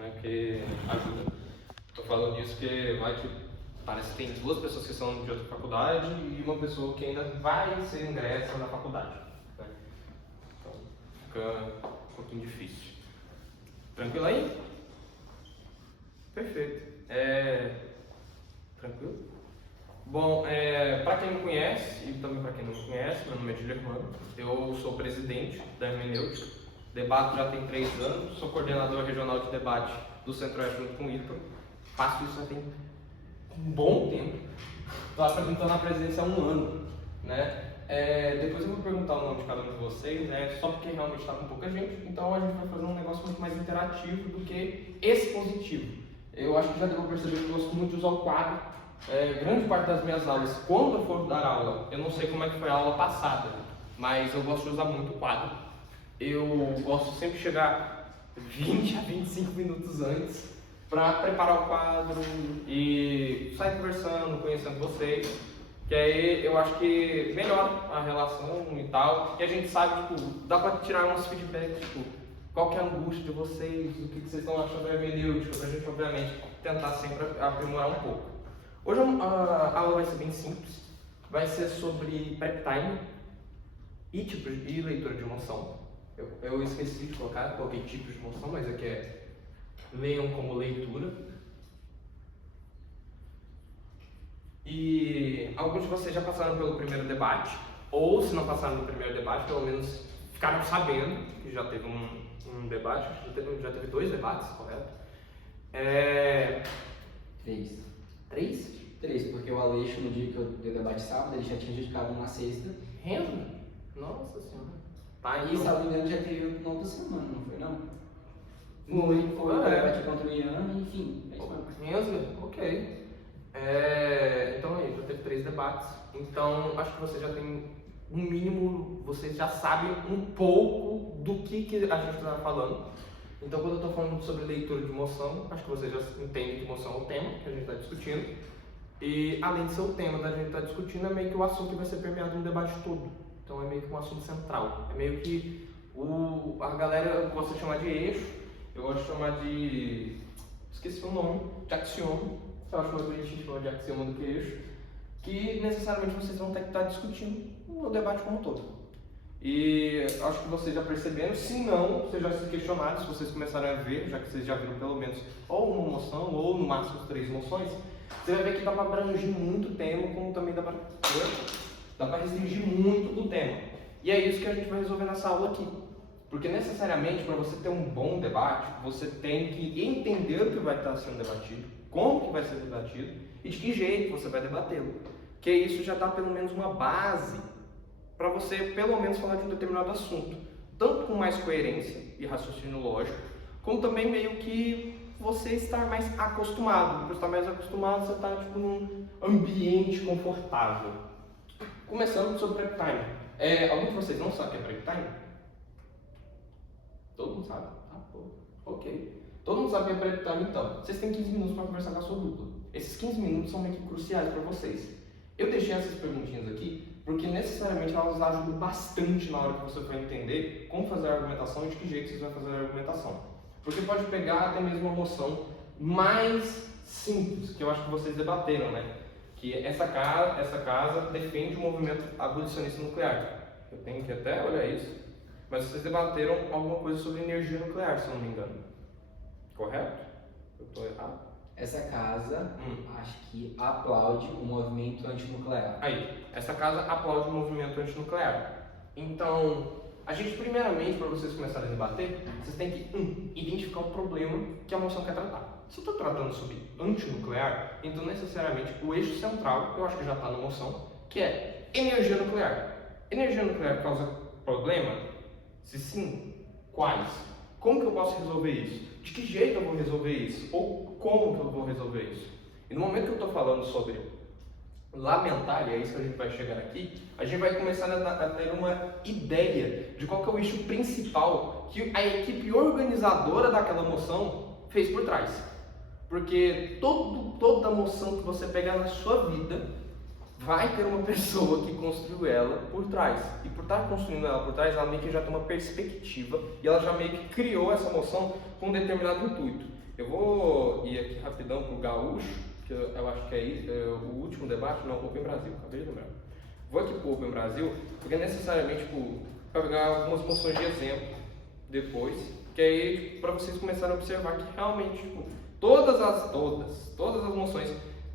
né? Que ajuda. Tô falando disso porque parece que tem duas pessoas que são de outra faculdade e uma pessoa que ainda vai ser ingressa na faculdade, né? Então fica um pouquinho difícil. Tranquilo aí? Perfeito. Tranquilo? Bom, para quem não conhece, e também para quem não me conhece, meu nome é Guilherme, eu sou presidente da Hermenêutica, debato já tem 3 anos, sou coordenador regional de debate do Centro-Oeste junto com o IPA, faço isso já tem um bom tempo, estou apresentando a presidência há 1 ano, né? Depois eu vou perguntar o nome de cada um de vocês, só porque realmente está com pouca gente, então a gente vai fazer um negócio muito mais interativo do que expositivo. Eu acho que já deu para perceber que eu gosto muito de usar o quadro. Grande parte das minhas aulas, quando eu for dar aula, eu não sei como é que foi a aula passada, mas eu gosto de usar muito o quadro. Eu gosto sempre de chegar 20 a 25 minutos antes para preparar o quadro e sair conversando, conhecendo vocês, que aí eu acho que melhora a relação e tal, e a gente sabe, dá para tirar uns feedbacks, qual que é a angústia de vocês, o que vocês estão achando da hermenêutica, para a gente, obviamente, tentar sempre aprimorar um pouco. Hoje a aula vai ser bem simples, vai ser sobre prep time e tipos de leitura de emoção. Eu esqueci de coloquei tipos de emoção, mas aqui leiam como leitura. E alguns de vocês já passaram pelo primeiro debate, ou se não passaram no primeiro debate, pelo menos ficaram sabendo que já teve um debate, já teve 2 debates, correto? 3. 3? 3, porque o Aleixo, no dia que eu dei o debate sábado, ele já tinha indicado uma sexta. Renzo? Nossa senhora. Tá, E, então... salvo engano, já teve na outra semana, não foi não? Foi o debate contra o Ian, enfim. Renzo? Ok. Então aí, já teve 3 debates. Então, acho que você já tem um mínimo, vocês já sabem um pouco do que a gente está falando. Então, quando eu estou falando sobre leitura de emoção, acho que vocês já entendem que emoção é o tema que a gente está discutindo. E, além de ser o tema da gente estar discutindo, é meio que o assunto que vai ser permeado no debate todo. Então, é meio que um assunto central. É meio que a galera gosta de chamar de eixo, eu gosto de chamar de... esqueci o nome, de axioma. Eu acho mais bonitinho chamar de axioma do que eixo. Que, necessariamente, vocês vão ter que estar discutindo no debate como um todo. E acho que vocês já perceberam, se não, vocês já se questionaram, se vocês começarem a ver, já que vocês já viram pelo menos ou uma emoção, ou no máximo 3 emoções, você vai ver que dá para abranger muito o tema, como também dá para restringir muito o tema. E é isso que a gente vai resolver nessa aula aqui. Porque necessariamente, para você ter um bom debate, você tem que entender o que vai estar sendo debatido, como que vai ser debatido e de que jeito você vai debatê-lo. Que isso já dá pelo menos uma base para você pelo menos falar de um determinado assunto, tanto com mais coerência e raciocínio lógico, como também meio que você estar mais acostumado. Por estar mais acostumado, você está num ambiente confortável. Começando sobre prep time. Algum de vocês não sabe o que é prep time? Todo mundo sabe? Ok. Todo mundo sabe o que é prep time, então. Vocês têm 15 minutos para conversar com a sua dupla. Esses 15 minutos são meio que cruciais para vocês. Eu deixei essas perguntinhas aqui porque necessariamente elas ajudam bastante na hora que você for entender como fazer a argumentação e de que jeito você vai fazer a argumentação. Porque pode pegar até mesmo uma emoção mais simples, que eu acho que vocês debateram, né? Que essa casa defende o movimento abolicionista nuclear. Eu tenho que até olhar isso. Mas vocês debateram alguma coisa sobre energia nuclear, se eu não me engano. Correto? Eu estou errado? Essa casa, acho que aplaude o movimento antinuclear. Aí, essa casa aplaude o movimento antinuclear. Então, a gente primeiramente, para vocês começarem a debater, vocês têm que identificar o problema que a moção quer tratar. Se eu estou tratando sobre antinuclear, então necessariamente o eixo central, eu acho que já está na moção, que é energia nuclear. Energia nuclear causa problema? Se sim, quais? Como que eu posso resolver isso? De que jeito eu vou resolver isso? Ou como que eu vou resolver isso? E no momento que eu estou falando sobre lamentar, e é isso que a gente vai chegar aqui, a gente vai começar a ter uma ideia de qual que é o eixo principal que a equipe organizadora daquela moção fez por trás. Porque toda moção que você pegar na sua vida vai ter uma pessoa que construiu ela por trás. E por estar construindo ela por trás, ela meio que já tem uma perspectiva e ela já meio que criou essa moção com um determinado intuito. Eu vou ir aqui rapidão pro Gaúcho, que eu acho que é o último debate, não, Open Brasil, acabei de lembrar. Vou aqui pro Open Brasil, porque necessariamente, para pegar algumas moções de exemplo depois, que aí, para vocês começarem a observar que realmente, todas as moções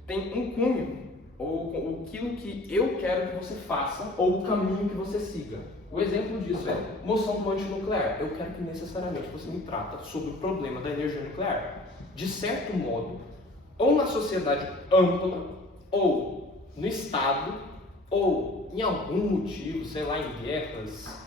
têm um cunho, ou aquilo que eu quero que você faça, ou o caminho que você siga. O exemplo disso é moção do antinuclear. Eu quero que necessariamente você me trata sobre o problema da energia nuclear. De certo modo, ou na sociedade ampla, ou no Estado, ou em algum motivo, sei lá, em guerras,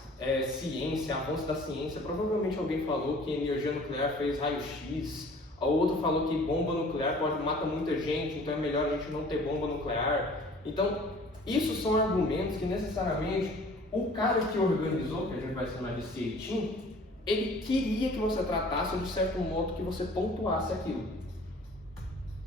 ciência, avanço da ciência. Provavelmente alguém falou que energia nuclear fez raio-x, ou outro falou que bomba nuclear mata muita gente, então é melhor a gente não ter bomba nuclear. Então, isso são argumentos que necessariamente o cara que organizou, que a gente vai chamar de CETIM, ele queria que você tratasse de certo modo que você pontuasse aquilo.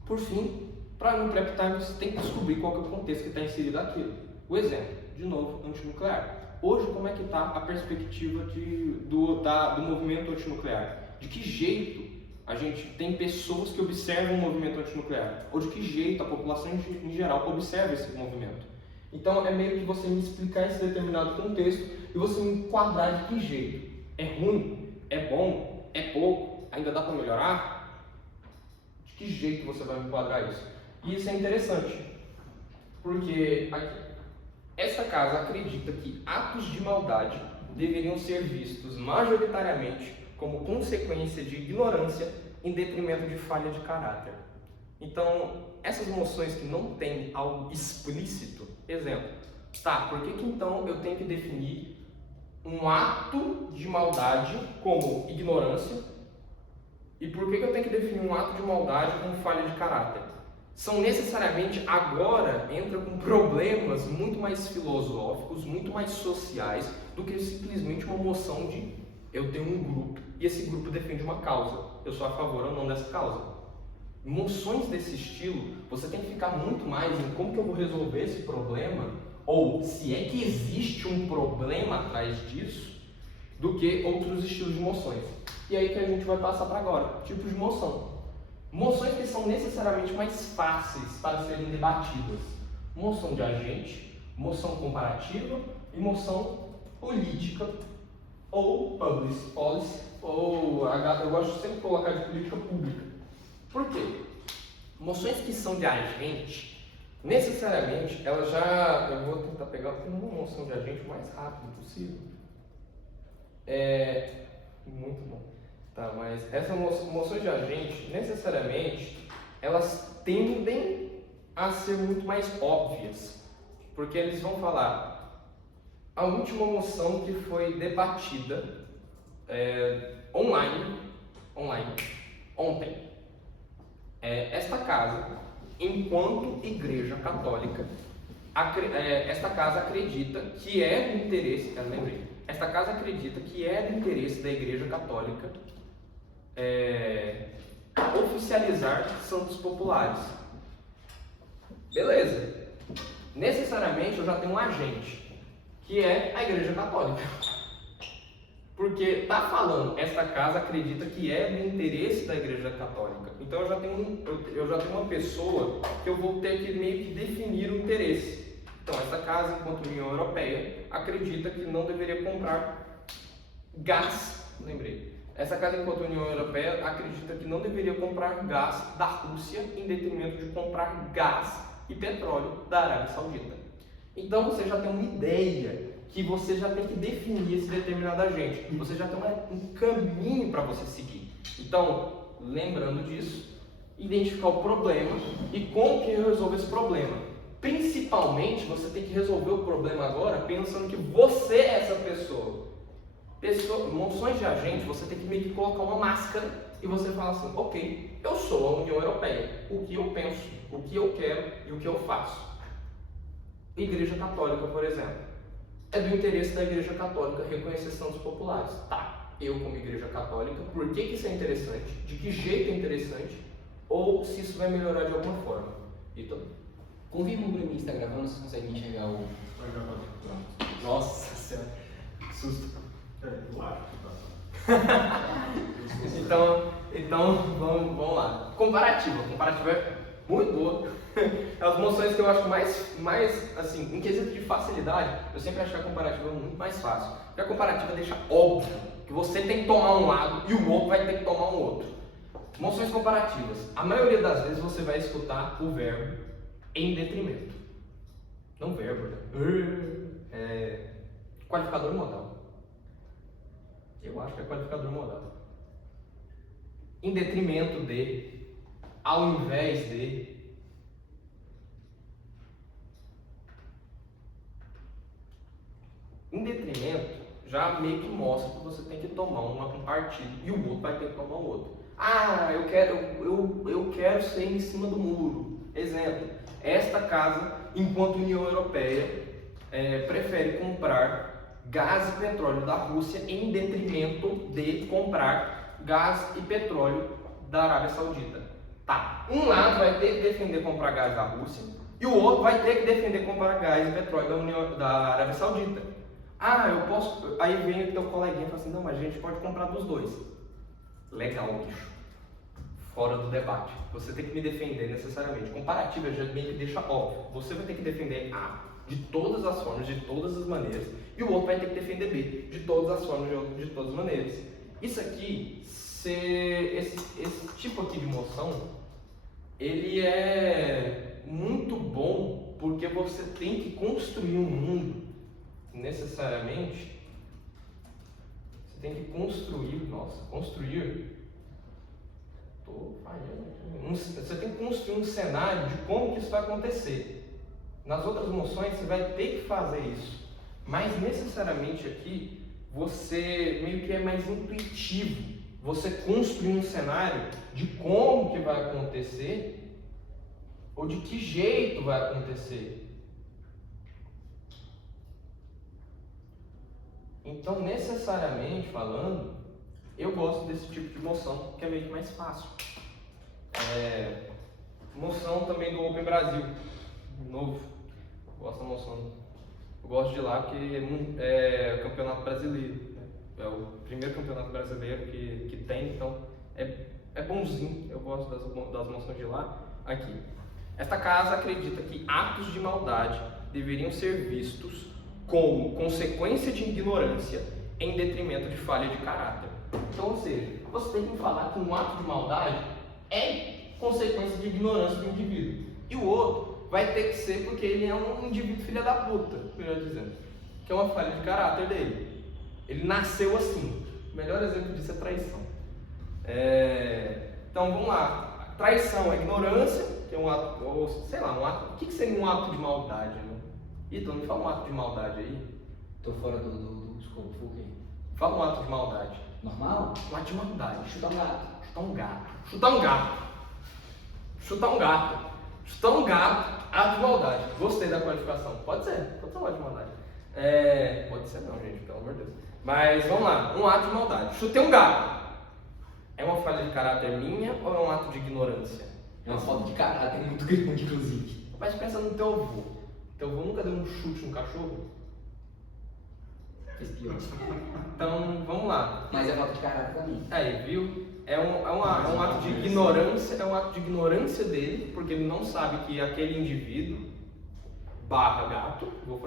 Por fim, para não pré-time, você tem que descobrir qual que é o contexto que está inserido aquilo. O exemplo, de novo, antinuclear. Hoje, como é que está a perspectiva do movimento antinuclear? De que jeito a gente tem pessoas que observam o movimento antinuclear? Ou de que jeito a população em geral observa esse movimento? Então, é meio que você me explicar esse determinado contexto e você me enquadrar de que jeito. É ruim? É bom? É pouco? Ainda dá para melhorar? De que jeito você vai me enquadrar isso? E isso é interessante, porque esta casa acredita que atos de maldade deveriam ser vistos majoritariamente como consequência de ignorância em detrimento de falha de caráter. Então, essas moções que não têm algo explícito, exemplo, por que então eu tenho que definir um ato de maldade como ignorância e por que eu tenho que definir um ato de maldade como falha de caráter? São necessariamente, agora, entram com problemas muito mais filosóficos, muito mais sociais do que simplesmente uma moção de eu tenho um grupo e esse grupo defende uma causa, eu sou a favor ou não dessa causa. Moções desse estilo, você tem que ficar muito mais em como que eu vou resolver esse problema, ou se é que existe um problema atrás disso, do que outros estilos de moções. E aí que a gente vai passar para agora, tipos de moção. Moções que são necessariamente mais fáceis para serem debatidas. Moção de agente, moção comparativa e moção política, ou public policy, ou eu gosto sempre de colocar de política pública. Por quê? Moções que são de agente, necessariamente, elas já... Eu vou tentar pegar uma moção de agente o mais rápido possível. Muito bom. Tá, mas essas moções de agente, necessariamente, elas tendem a ser muito mais óbvias. Porque eles vão falar a última moção que foi debatida online, ontem. Esta casa, enquanto Igreja Católica, esta casa acredita que é do interesse, esta casa acredita que é do interesse da Igreja Católica oficializar santos populares. Beleza. Necessariamente eu já tenho um agente, que é a Igreja Católica. Porque está falando, esta casa acredita que é do interesse da Igreja Católica. Então eu já tenho uma pessoa que eu vou ter que meio que definir o interesse. Então esta casa, enquanto União Europeia, acredita que não deveria comprar gás. Essa casa, enquanto União Europeia, acredita que não deveria comprar gás da Rússia em detrimento de comprar gás e petróleo da Arábia Saudita. Então você já tem uma ideia que você já tem que definir esse determinado agente. Você já tem um caminho para você seguir. Então, lembrando disso, identificar o problema e como que resolver esse problema. Principalmente, você tem que resolver o problema agora pensando que você é essa pessoa. Moções de agente, você tem que meio que colocar uma máscara e você fala assim, ok, eu sou a União Europeia, o que eu penso, o que eu quero e o que eu faço. Igreja Católica, por exemplo. É do interesse da Igreja Católica reconhecer santos populares. Tá, eu como Igreja Católica, por que isso é interessante? De que jeito é interessante? Ou se isso vai melhorar de alguma forma? Então, confirma para mim, está gravando, você consegue enxergar o... Vai gravar. Nossa Senhora, que susto. Eu acho que tá. Então vamos lá. Comparativa é muito boa. É as moções que eu acho mais assim, em quesito de facilidade, eu sempre acho que a comparativa é muito mais fácil. Porque a comparativa deixa óbvio que você tem que tomar um lado e o outro vai ter que tomar um outro. Moções comparativas. A maioria das vezes você vai escutar o verbo em detrimento. Não verbo, né? Qualificador modal. Eu acho que é qualificador modal. Em detrimento de, ao invés de. Em detrimento, já meio que mostra que você tem que tomar um partido e o outro vai ter que tomar o outro. Ah, eu quero ser em cima do muro. Exemplo, esta casa, enquanto União Europeia, prefere comprar gás e petróleo da Rússia em detrimento de comprar gás e petróleo da Arábia Saudita. Tá, um lado vai ter que defender comprar gás da Rússia e o outro vai ter que defender comprar gás e petróleo da Arábia Saudita. Ah, eu posso. Aí vem o teu coleguinha e fala assim: não, mas a gente pode comprar dos dois. Legal, bicho. Fora do debate. Você tem que me defender necessariamente. Comparativa já meio que deixa óbvio. Você vai ter que defender A de todas as formas, de todas as maneiras, e o outro vai ter que defender B de todas as formas, de todas as maneiras. Isso aqui, esse tipo aqui de moção, ele é muito bom porque você tem que construir um mundo. Necessariamente, você tem que construir, você tem que construir um cenário de como que isso vai acontecer. Nas outras moções você vai ter que fazer isso, mas necessariamente aqui você meio que é mais intuitivo, você construir um cenário de como que vai acontecer ou de que jeito vai acontecer. Então, necessariamente falando, eu gosto desse tipo de moção, que é meio que mais fácil. Moção também do Open Brasil, novo. Gosto da moção. Eu gosto de lá porque é o campeonato brasileiro. Né? É o primeiro campeonato brasileiro que tem, então é bonzinho. Eu gosto das moções de lá. Aqui. Esta casa acredita que atos de maldade deveriam ser vistos como consequência de ignorância em detrimento de falha de caráter. Então, ou seja, você tem que falar que um ato de maldade é consequência de ignorância do indivíduo. E o outro vai ter que ser porque ele é um indivíduo filha da puta, melhor dizendo. Que é uma falha de caráter dele. Ele nasceu assim. O melhor exemplo disso é traição. Então, vamos lá. Traição é ignorância, que é um ato, ou sei lá, um ato. O que seria um ato de maldade, né? Então, me fala um ato de maldade aí. Tô fora do escopo, foquei. Fala um ato de maldade. Normal? Um ato de maldade. Chutar um gato. Chutar um gato. Chutar um gato. Chutar um gato. Chutar um gato. Ato de maldade. Gostei da qualificação. Pode ser um ato de maldade. Pode ser não, gente, pelo amor de Deus. Mas vamos lá. Um ato de maldade. Chutei um gato. É uma falha de caráter minha ou é um ato de ignorância? É uma falta de caráter muito grande, inclusive. Mas pensa no teu avô. Teu avô nunca deu um chute no cachorro? Fez pior. Então, vamos lá. Mas é falta de caráter também. Aí, viu? É um ato de ignorância, é um ato de ignorância dele, porque ele não sabe que aquele indivíduo barra gato, vou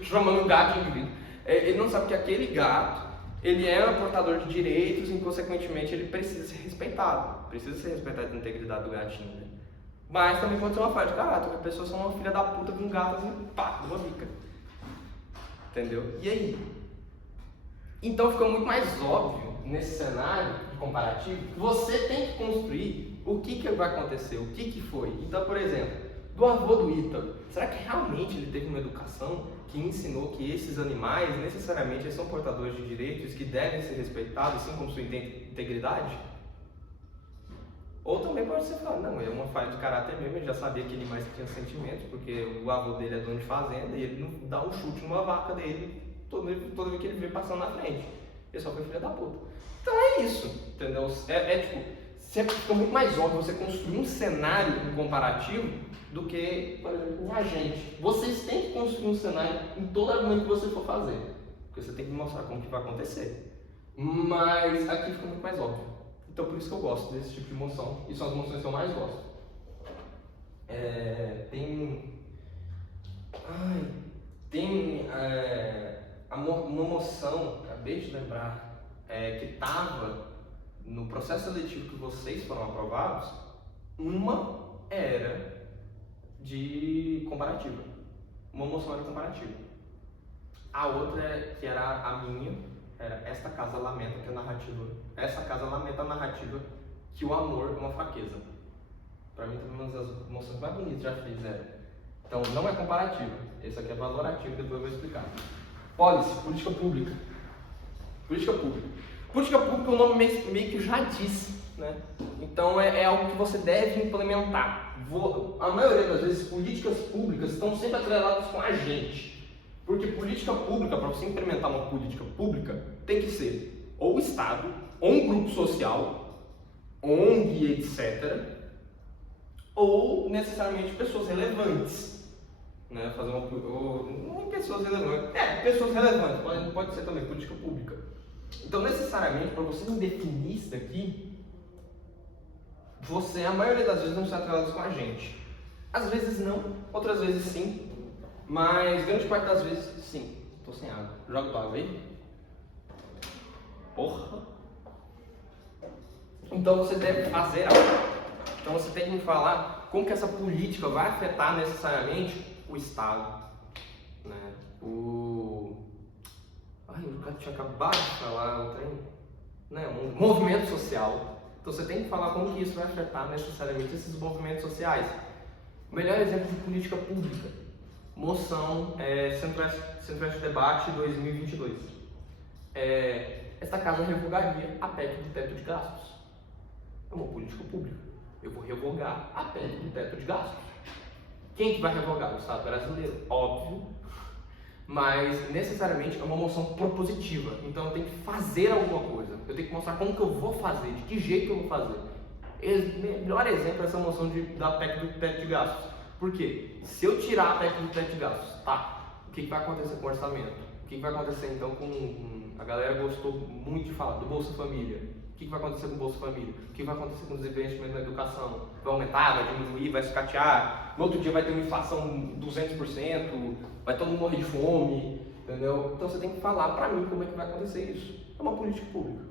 chamando o gato de indivíduo, ele não sabe que aquele gato, ele é um portador de direitos e, consequentemente, ele precisa ser respeitado. Precisa ser respeitado a integridade do gatinho, né? Mas também pode ser uma falha de caráter, que a pessoa é uma filha da puta de um gato assim, pá, uma bica. Entendeu? E aí? Então fica muito mais óbvio nesse cenário de comparativo que você tem que construir o que vai acontecer, o que foi. Então, por exemplo, do avô do Ítalo, será que realmente ele teve uma educação que ensinou que esses animais necessariamente são portadores de direitos que devem ser respeitados, assim como sua integridade? Ou também pode ser falar, não, é uma falha de caráter mesmo, ele já sabia que animais tinham sentimentos, porque o avô dele é dono de fazenda e ele não dá um chute numa vaca dele toda vez que ele vê passando na frente. Ele só foi filho da puta. Então é isso, entendeu? Tipo, sempre fica muito mais óbvio você construir um cenário comparativo do que, por exemplo, um agente. Vocês têm que construir um cenário em todo argumento que você for fazer, porque você tem que mostrar como que vai acontecer. Mas aqui fica muito mais óbvio. Então por isso que eu gosto desse tipo de emoção. E são as emoções que eu mais gosto. Tem uma emoção, acabei de lembrar, que estava no processo seletivo que vocês foram aprovados. Uma era de comparativa. Uma emoção era comparativa. A outra, que era a minha, era esta casa lamenta que a narrativa. Essa casa lamenta a narrativa que o amor é uma fraqueza. Pra mim, também uma das emoções mais bonitas já fizeram. Então, não é comparativa. Esse aqui é valorativo, depois eu vou explicar. Policy, política pública. Política pública. Política pública, o nome meio que já diz, né? Então, é algo que você deve implementar. A maioria das vezes, políticas públicas estão sempre atreladas com a gente. Porque política pública, para você implementar uma política pública, tem que ser ou o Estado, ou um grupo social, ONG, etc., ou necessariamente pessoas relevantes, né? Fazer uma não pessoas relevantes, pessoas relevantes, pode ser também política pública. Então, necessariamente, para você definir isso daqui, a maioria das vezes não está atrelado com a gente. Às vezes não, outras vezes sim, mas grande parte das vezes sim. Tô sem água. Joga tua água aí. Porra. Então você deve fazer algo. Então você tem que me falar como que essa política vai afetar necessariamente o Estado, né? O cara tinha acabado de falar o trem, né? Um movimento social. Então você tem que falar como que isso vai afetar necessariamente esses movimentos sociais. O melhor exemplo de política pública, moção Centro-Oeste Debate 2022. Esta casa revogaria a PEC do teto de gastos. É uma política pública. Eu vou revogar a PEC do teto de gastos. Quem que vai revogar? O Estado brasileiro, óbvio. Mas necessariamente é uma moção propositiva. Então eu tenho que fazer alguma coisa. Eu tenho que mostrar como que eu vou fazer, de que jeito eu vou fazer. O melhor exemplo é essa moção da PEC do teto de gastos. Por quê? Se eu tirar a PEC do teto de gastos, o que vai acontecer com o orçamento? O que vai acontecer então com... A galera gostou muito de falar do Bolsa Família. O que vai acontecer com o Bolsa Família? O que vai acontecer com os investimentos na educação? Vai aumentar, vai diminuir, vai sucatear? No outro dia vai ter uma inflação 200%, vai todo mundo morrer de fome, entendeu? Então você tem que falar pra mim como é que vai acontecer isso. É uma política pública.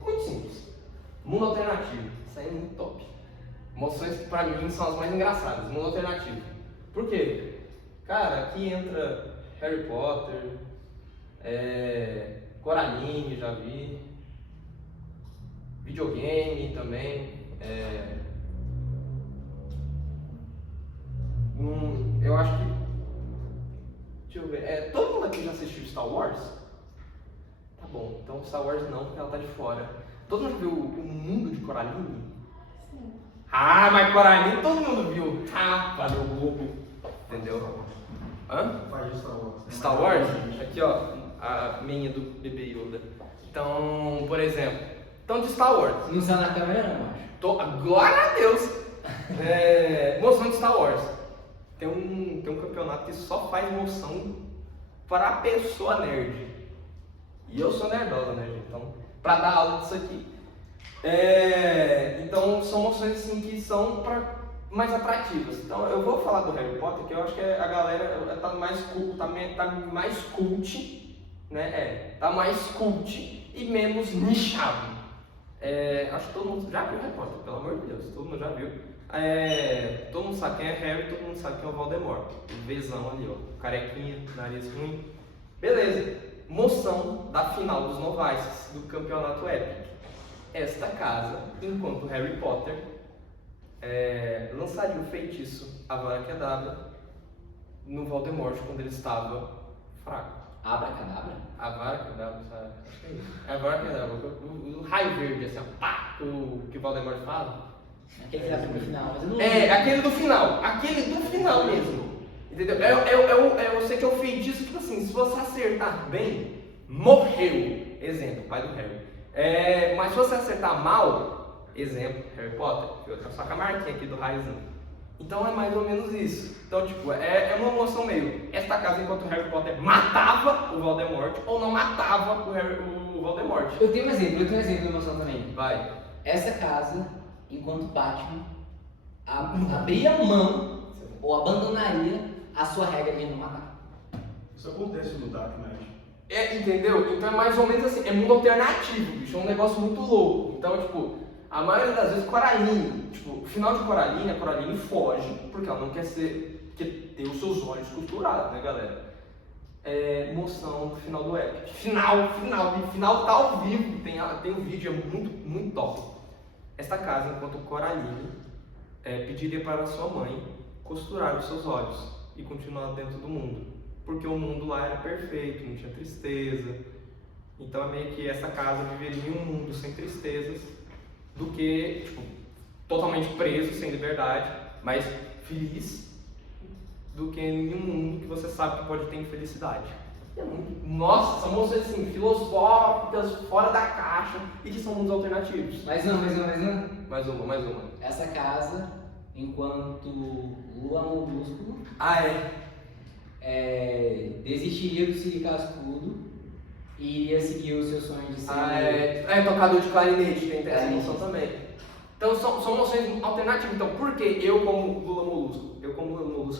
Muito simples. Mundo alternativo. Isso aí é muito top. Moções que pra mim são as mais engraçadas. Mundo alternativo. Por quê? Cara, aqui entra Harry Potter, Coraline, já vi. Videogame também. Eu acho que... Deixa eu ver. Todo mundo aqui já assistiu Star Wars? Tá bom, então Star Wars não, porque ela tá de fora. Todo mundo viu o mundo de Coraline? Sim. Ah, mas Coraline todo mundo viu. Valeu Globo. Entendeu? Hã? Faz Star Wars. Star Wars? Aqui ó, a minha do bebê Yoda. Então, por exemplo, de Star Wars. Não está na câmera não, acho. Glória a Deus! Moção de Star Wars. Tem um campeonato que só faz moção para a pessoa nerd. E eu sou nerdosa, né, gente? Então, para dar aula disso aqui. Então, são moções assim que são mais atrativas. Então, eu vou falar do Harry Potter, que eu acho que a galera tá mais cult, né? Tá mais cult e menos nichado. Acho que todo mundo já viu Harry Potter, pelo amor de Deus, todo mundo já viu. Todo mundo sabe quem é Harry, todo mundo sabe quem é o Voldemort. O Vzão ali, ó, carequinha, nariz ruim. Beleza, moção da final dos Novices, do campeonato épico. Esta casa, enquanto Harry Potter lançaria o feitiço Avada Kedavra no Voldemort quando ele estava fraco. Abracadabra? Avada Kedavra, sabe? Acho que é isso. Avada Kedavra, o raio verde, assim, ó, pá, que o Voldemort fala. Aquele que dá no final, mas eu não aquele do final mesmo. Entendeu? Eu sei que é o feitiço, tipo assim, se você acertar bem, morreu. Exemplo, pai do Harry. Mas se você acertar mal, exemplo, Harry Potter, só com a marquinha aqui do raizinho. Então é mais ou menos isso. Então, tipo, é uma emoção meio. Esta casa enquanto o Harry Potter matava o Voldemort ou não matava o Voldemort. Eu tenho um exemplo de emoção também. Vai. Essa casa, enquanto Batman, abria mão ou abandonaria a sua regra de não matar. Isso acontece no Dark Knight. Entendeu? Então é mais ou menos assim, é mundo alternativo, bicho, é um negócio muito louco. Então, tipo, a maioria das vezes Coraline, tipo, o final de Coraline, a Coraline foge, porque ela não quer ter os seus olhos costurados, né, galera? Moção do final do app. Final tá ao vivo, tem um vídeo, é muito, muito top. Esta casa, enquanto Coraline, pediria para sua mãe costurar os seus olhos e continuar dentro do mundo. Porque o mundo lá era perfeito, não tinha tristeza. Então é meio que essa casa viveria em um mundo sem tristezas do que, tipo, totalmente preso, sem liberdade, mas feliz, do que em um mundo que você sabe que pode ter infelicidade. Nossa, são moças assim, filosóficas, fora da caixa e que são mundos alternativos. Mais uma. Mais uma. Essa casa, enquanto Lua Molúsculo, desistiria do Siri Cascudo e iria seguir o seu sonho de ser... tocador de clarinete, tem essa emoção também. Então são emoções alternativas. Então por que eu como Lula Molusco?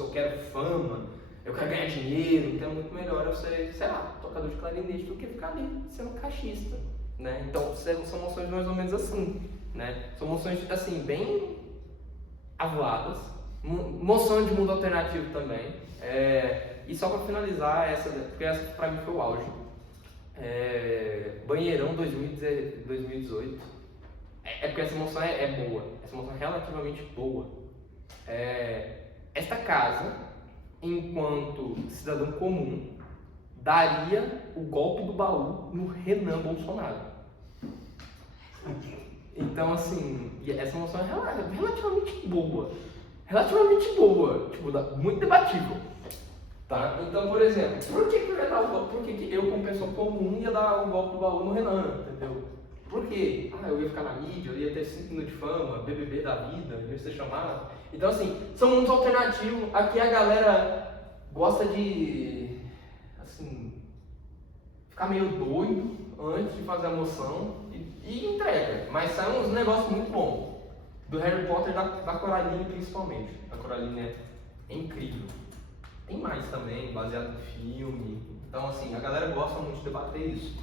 Eu quero fama, eu quero ganhar dinheiro, então é muito melhor eu ser, sei lá, tocador de clarinete do que ficar ali sendo caixista, né? Então são emoções mais ou menos assim, né? São emoções assim, bem avoadas, moção de mundo alternativo também. E só pra finalizar, porque essa pra mim foi o auge. Banheirão 2018. Porque essa emoção é boa. Essa emoção é relativamente boa. Esta casa, enquanto cidadão comum, daria o golpe do baú no Renan Bolsonaro. Então, assim, essa emoção é relativamente boa. Tipo, muito debatível. Tá? Então, por exemplo, por que eu ia dar o golpe? Por que eu, como pessoa comum, ia dar o golpe do baú no Renan? Entendeu? Por quê? Eu ia ficar na mídia, eu ia ter 5 minutos de fama, BBB da vida, eu ia ser chamado. Então, assim, são mundos alternativos. Aqui a galera gosta de, assim, ficar meio doido antes de fazer a moção e entrega. Mas sai uns negócios muito bons. Do Harry Potter, da Coraline principalmente. A Coraline é incrível. Tem mais também, baseado em filme. Então, assim, a galera gosta muito de debater isso.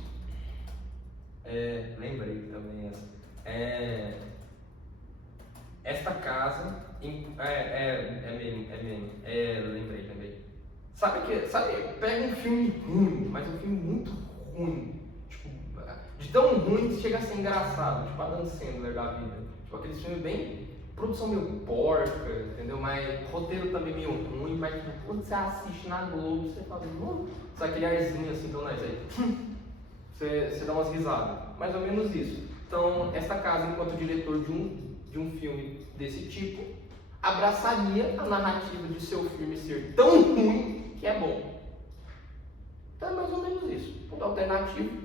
Lembrei também essa. Esta casa. Lembrei. Sabe, pega um filme ruim, mas um filme muito ruim. Tipo, de tão ruim que chega a ser engraçado. Tipo, Adam Sandler da vida. Tipo, aquele filme bem. Produção meio porca, entendeu? Mas roteiro também meio ruim, mas quando você assiste na Globo, você fala, sabe aquele arzinho assim, então, você dá umas risadas. Mais ou menos isso. Então, esta casa, enquanto diretor de um filme desse tipo, abraçaria a narrativa de seu filme ser tão ruim que é bom. Então é mais ou menos isso. Ponto alternativo,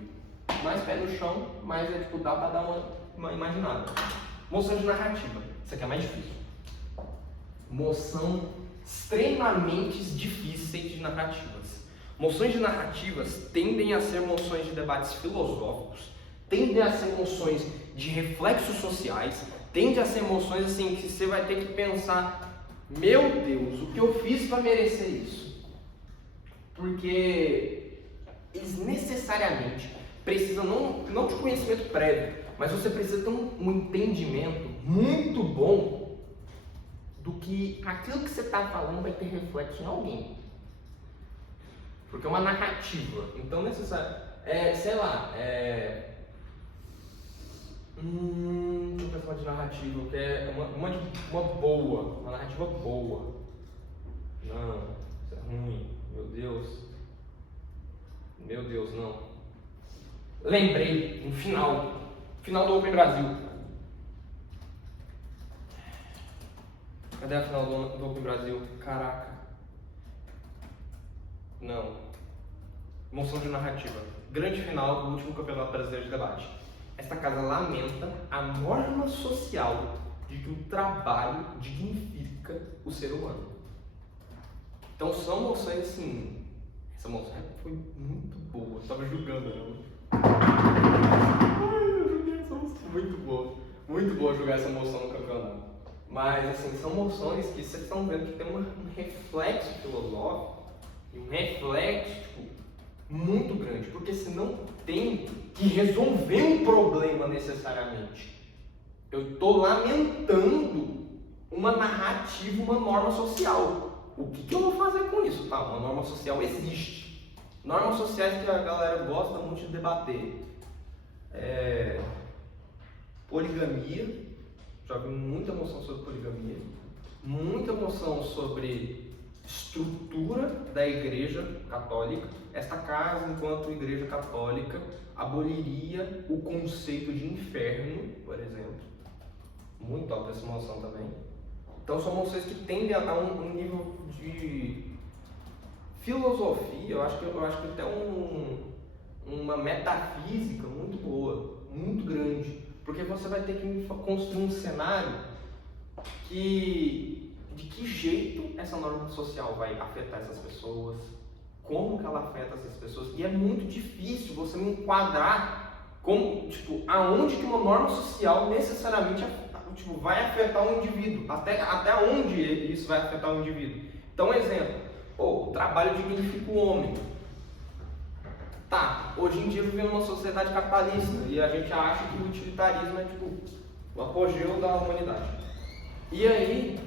mais pé no chão, mas tipo, dá pra dar uma imaginada. Moção de narrativa. Isso aqui é mais difícil. Moção extremamente difíceis de narrativas. Moções de narrativas tendem a ser moções de debates filosóficos, tendem a ser moções de reflexos sociais, tendem a ser moções assim que você vai ter que pensar, meu Deus, o que eu fiz para merecer isso? Porque eles necessariamente precisam não de conhecimento prévio, mas você precisa ter um entendimento muito bom do que aquilo que você está falando vai ter reflexo em alguém. Porque é uma narrativa. Então, necessário. Deixa eu pensar de narrativa, que é uma boa. Uma narrativa boa. Não, isso é ruim. Meu Deus, não. Lembrei, um final do Open Brasil. Cadê a final do Open Brasil? Caraca. Não. Moção de narrativa. Grande final do último Campeonato Brasileiro de Debate. Esta casa lamenta a norma social de que o trabalho dignifica o ser humano. Então são moções assim. Essa moção foi muito boa. Eu estava julgando ela. Ai, eu joguei essa moção. Muito boa jogar essa moção no campeonato. Mas, assim, são moções que vocês estão vendo que tem um reflexo filosófico e um reflexo, tipo, muito grande. Porque senão tem que resolver um problema necessariamente. Eu estou lamentando uma narrativa, uma norma social. O que eu vou fazer com isso? Tá, uma norma social existe. Normas sociais que a galera gosta muito de debater. Poligamia. Já vi muita emoção sobre poligamia. Muita emoção sobre estrutura da Igreja Católica. Esta casa, enquanto Igreja Católica, aboliria o conceito de inferno, por exemplo. Muito alta essa emoção também. Então são emoções que tendem a um nível de filosofia, eu acho que até uma metafísica muito boa, muito grande. Porque você vai ter que construir um cenário de que jeito essa norma social vai afetar essas pessoas, como que ela afeta essas pessoas. E é muito difícil você me enquadrar como, tipo, aonde que uma norma social necessariamente vai afetar um indivíduo, até onde isso vai afetar um indivíduo. Então, exemplo, o trabalho dignifica o homem. Tá, hoje em dia vivemos numa sociedade capitalista e a gente acha que o utilitarismo é tipo o apogeu da humanidade. E aí,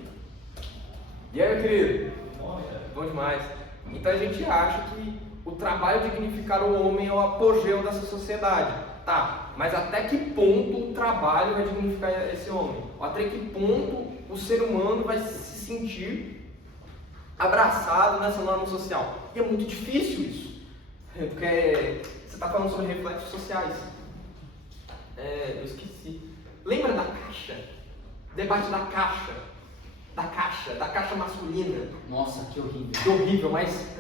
querido? Bom demais. Então a gente acha que o trabalho dignificar o homem é o apogeu dessa sociedade. Tá, mas até que ponto o trabalho vai dignificar esse homem? Até que ponto o ser humano vai se sentir abraçado nessa norma social? E é muito difícil isso. Porque você está falando sobre reflexos sociais. Eu esqueci. Lembra da caixa? Debate da caixa. Da caixa masculina. Nossa, que horrível. Que horrível, mas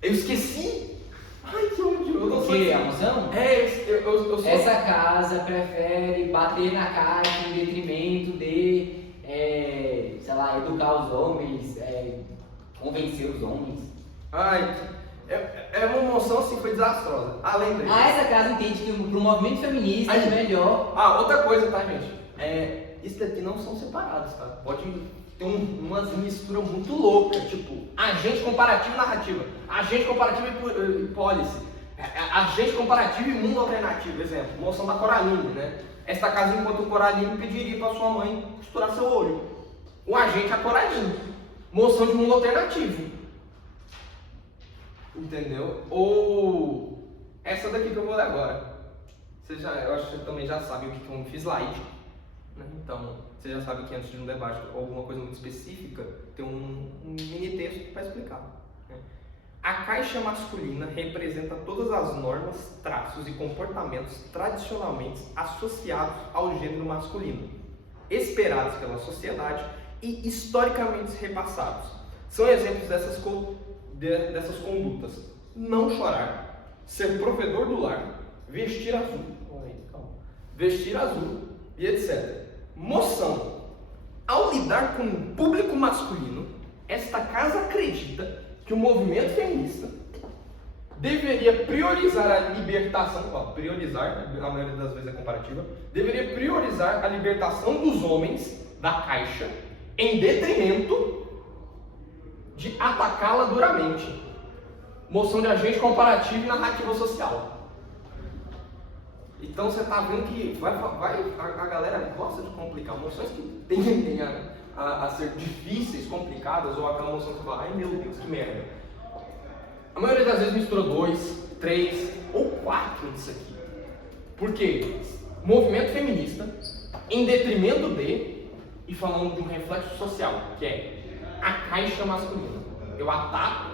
eu esqueci. Ai, que ódio. Eu não O sei. que? A moção? Eu sou... Essa casa prefere bater na caixa em detrimento de, sei lá, educar os homens, convencer os homens. Ai, é uma emoção assim, foi desastrosa. Lembrei. Essa casa entende que pro movimento feminista é melhor. Outra coisa, tá, gente? Isso daqui não são separados, tá? Pode ter umas misturas muito loucas, tipo, agente comparativo e narrativa, agente comparativo e policy, agente comparativo e mundo alternativo, exemplo, moção da Coraline, né? Esta casa, enquanto o Coraline pediria para sua mãe costurar seu olho. O agente é a Coraline. Moção de mundo alternativo. Entendeu? Ou essa daqui que eu vou ler agora. Eu acho que você também já sabe o que é um slide, né? Então, você já sabe que antes de um debate ou alguma coisa muito específica, tem um mini texto para explicar, né? A caixa masculina representa todas as normas, traços e comportamentos tradicionalmente associados ao gênero masculino, esperados pela sociedade e historicamente repassados. São exemplos dessas condutas: não chorar, ser provedor do lar, vestir azul e etc. Moção: ao lidar com o público masculino, esta casa acredita que o movimento feminista deveria priorizar a libertação, priorizar, a maioria das vezes é comparativa, deveria priorizar a libertação dos homens da caixa em detrimento de atacá-la duramente. Moção de agente comparativo e narrativa social. Então você está vendo que a galera gosta de complicar moções que tendem a ser difíceis, complicadas, ou aquela moção que você fala, ai meu Deus, que merda. A maioria das vezes mistura 2, 3 ou 4 disso aqui. Por quê? Movimento feminista em detrimento de, e falando de um reflexo social, que é a caixa masculina. Eu ataco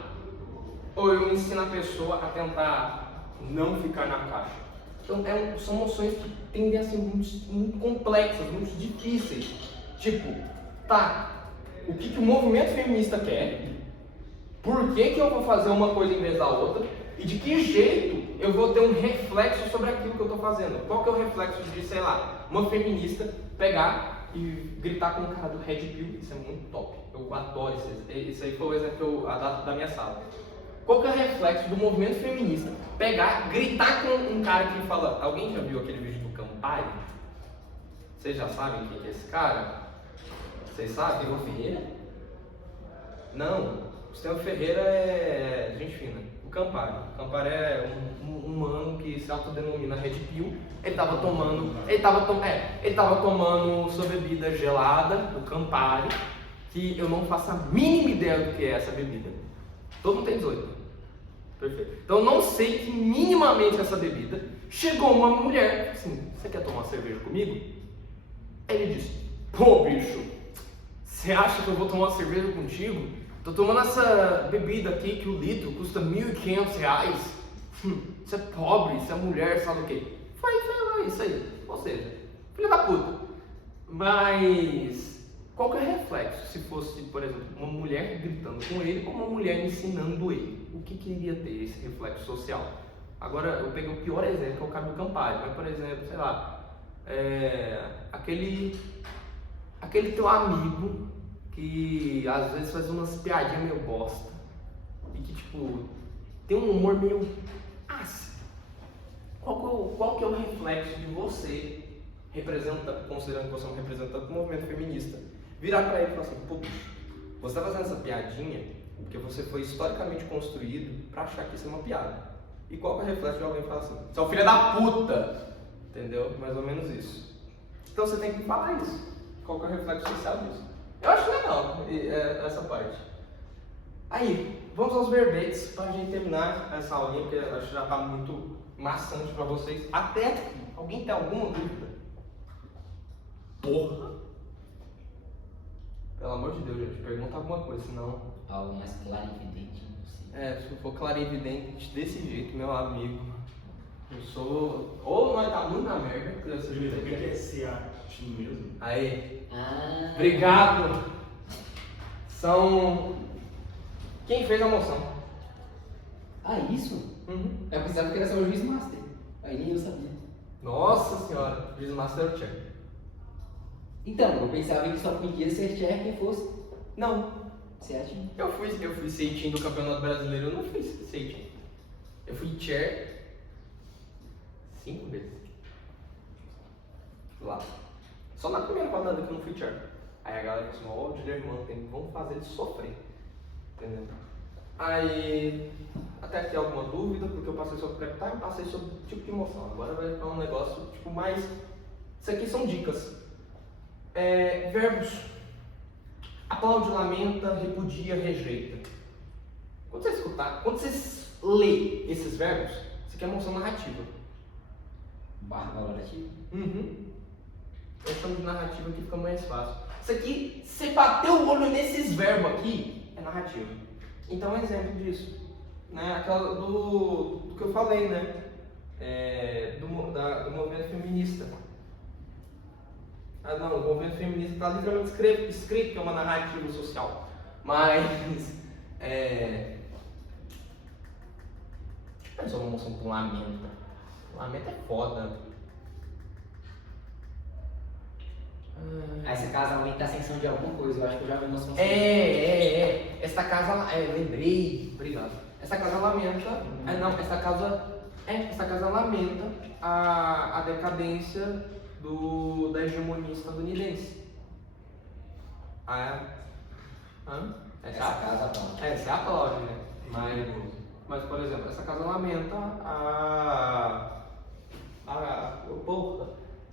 ou eu ensino a pessoa a tentar não ficar na caixa. Então são moções que tendem a ser muito complexas, muito difíceis. Tipo, o que o movimento feminista quer? Por que eu vou fazer uma coisa em vez da outra? E de que jeito eu vou ter um reflexo sobre aquilo que eu estou fazendo? Qual que é o reflexo de, sei lá, uma feminista pegar e gritar com o cara do Red Pill? Isso é muito top. Eu adoro isso. Esse aí foi o exemplo da minha sala. qual que é o reflexo do movimento feminista pegar, gritar com um cara que fala... Alguém já viu aquele vídeo do Campari? Vocês já sabem quem que é esse cara? Vocês sabem? Estevão Ferreira? Não, o Estevão Ferreira é gente fina. O Campari é um humano que se autodenomina Red Pill. Ele tava tomando sua bebida gelada, o Campari, que eu não faço a mínima ideia do que é essa bebida. Todo mundo tem 18. Perfeito. Então eu não sei que minimamente essa bebida. Chegou uma mulher, assim, você quer tomar cerveja comigo? Ele disse, pô bicho, você acha que eu vou tomar uma cerveja contigo? Tô tomando essa bebida aqui que o litro custa R$1.500. Você é pobre, você é mulher, sabe o quê? Foi isso aí. Ou seja, filha da puta. Mas qual que é o reflexo se fosse, por exemplo, uma mulher gritando com ele ou uma mulher ensinando ele? O que iria ter esse reflexo social? Agora eu peguei o pior exemplo, que é o caso do Campari. Mas, por exemplo, sei lá, aquele teu amigo que às vezes faz umas piadinhas meio bosta e que tipo tem um humor meio ácido. Qual que é o reflexo de você, considerando que você é um representante do movimento feminista, virar pra ele e falar assim, pô, você tá fazendo essa piadinha porque você foi historicamente construído pra achar que isso é uma piada. E qual que é o reflexo de alguém falar assim, você é um filho da puta, entendeu? Mais ou menos isso. Então você tem que falar isso. Qual que é o reflexo social disso? Eu acho legal essa parte. Aí, vamos aos verbetes para a gente terminar essa aulinha, porque acho que já está muito maçante para vocês. Até aqui, alguém tem alguma dúvida? Porra! Pelo amor de Deus, gente, pergunta alguma coisa, senão... Algo mais claro e evidente, não sei. Se for claro e evidente desse jeito, meu amigo, eu sou... Ou nós tá muito na merda, porque eu sou O que é SEAT mesmo? Aí. Ah, Obrigado. São... Quem fez a moção? isso? Uhum. Eu pensava que era só o juiz master. Aí nem eu sabia. Nossa senhora, Juiz Master é o Chair. Então, eu pensava que só podia ser chair quem fosse Não, sétimo. eu fui seitinho do Campeonato Brasileiro, eu não fui seitinho. Eu fui Chair 5 vezes. Lá. Só na primeira rodada que eu não fui Chair. Aí a galera falou assim, ó, o Guilherme vamos fazer ele sofrer. Entendeu? Aí, até que tem alguma dúvida, porque eu passei sobre prep time, passei sobre tipo de emoção. Agora vai ficar um negócio tipo mais... Isso aqui são dicas. Verbos. Aplaude, lamenta, repudia, rejeita. Quando você escutar, quando você lê esses verbos, isso aqui é emoção narrativa. Barra valorativo. Uhum. Eu chamo de narrativa que fica mais fácil. Isso aqui, você bateu o olho nesses verbos aqui, é narrativa. Então, um exemplo disso, né? Aquela do que eu falei, né? Do movimento feminista. Ah, não, o movimento feminista está literalmente escrito que é uma narrativa social. Mas, deixa eu pensar uma emoção com lamento. Lamento é foda. Aí essa casa alguém tá sem som de alguma coisa, eu acho que eu já vi uma som. Esta casa, lembrei, obrigado. Essa casa lamenta, esta casa lamenta a decadência da hegemonia estadunidense. Essa casa tá. Essa é a aplaude, né? Mas, por exemplo, essa casa lamenta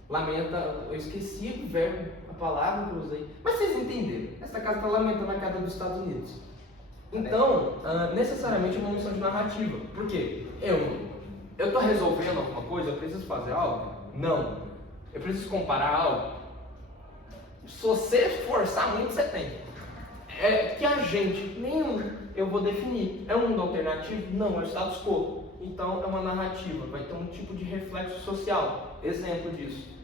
lamenta, eu esqueci o verbo, a palavra que eu usei, mas vocês entenderam. Essa casa está lamentando a queda dos Estados Unidos. Então, necessariamente é uma missão de narrativa. Por quê? Eu estou resolvendo alguma coisa, eu preciso fazer algo? Não. Eu preciso comparar algo? Se você forçar muito, você tem. Que agente? Nenhum. Eu vou definir. É um mundo alternativo? Não, é o status quo. Então, é uma narrativa. Vai ter um tipo de reflexo social. Exemplo disso.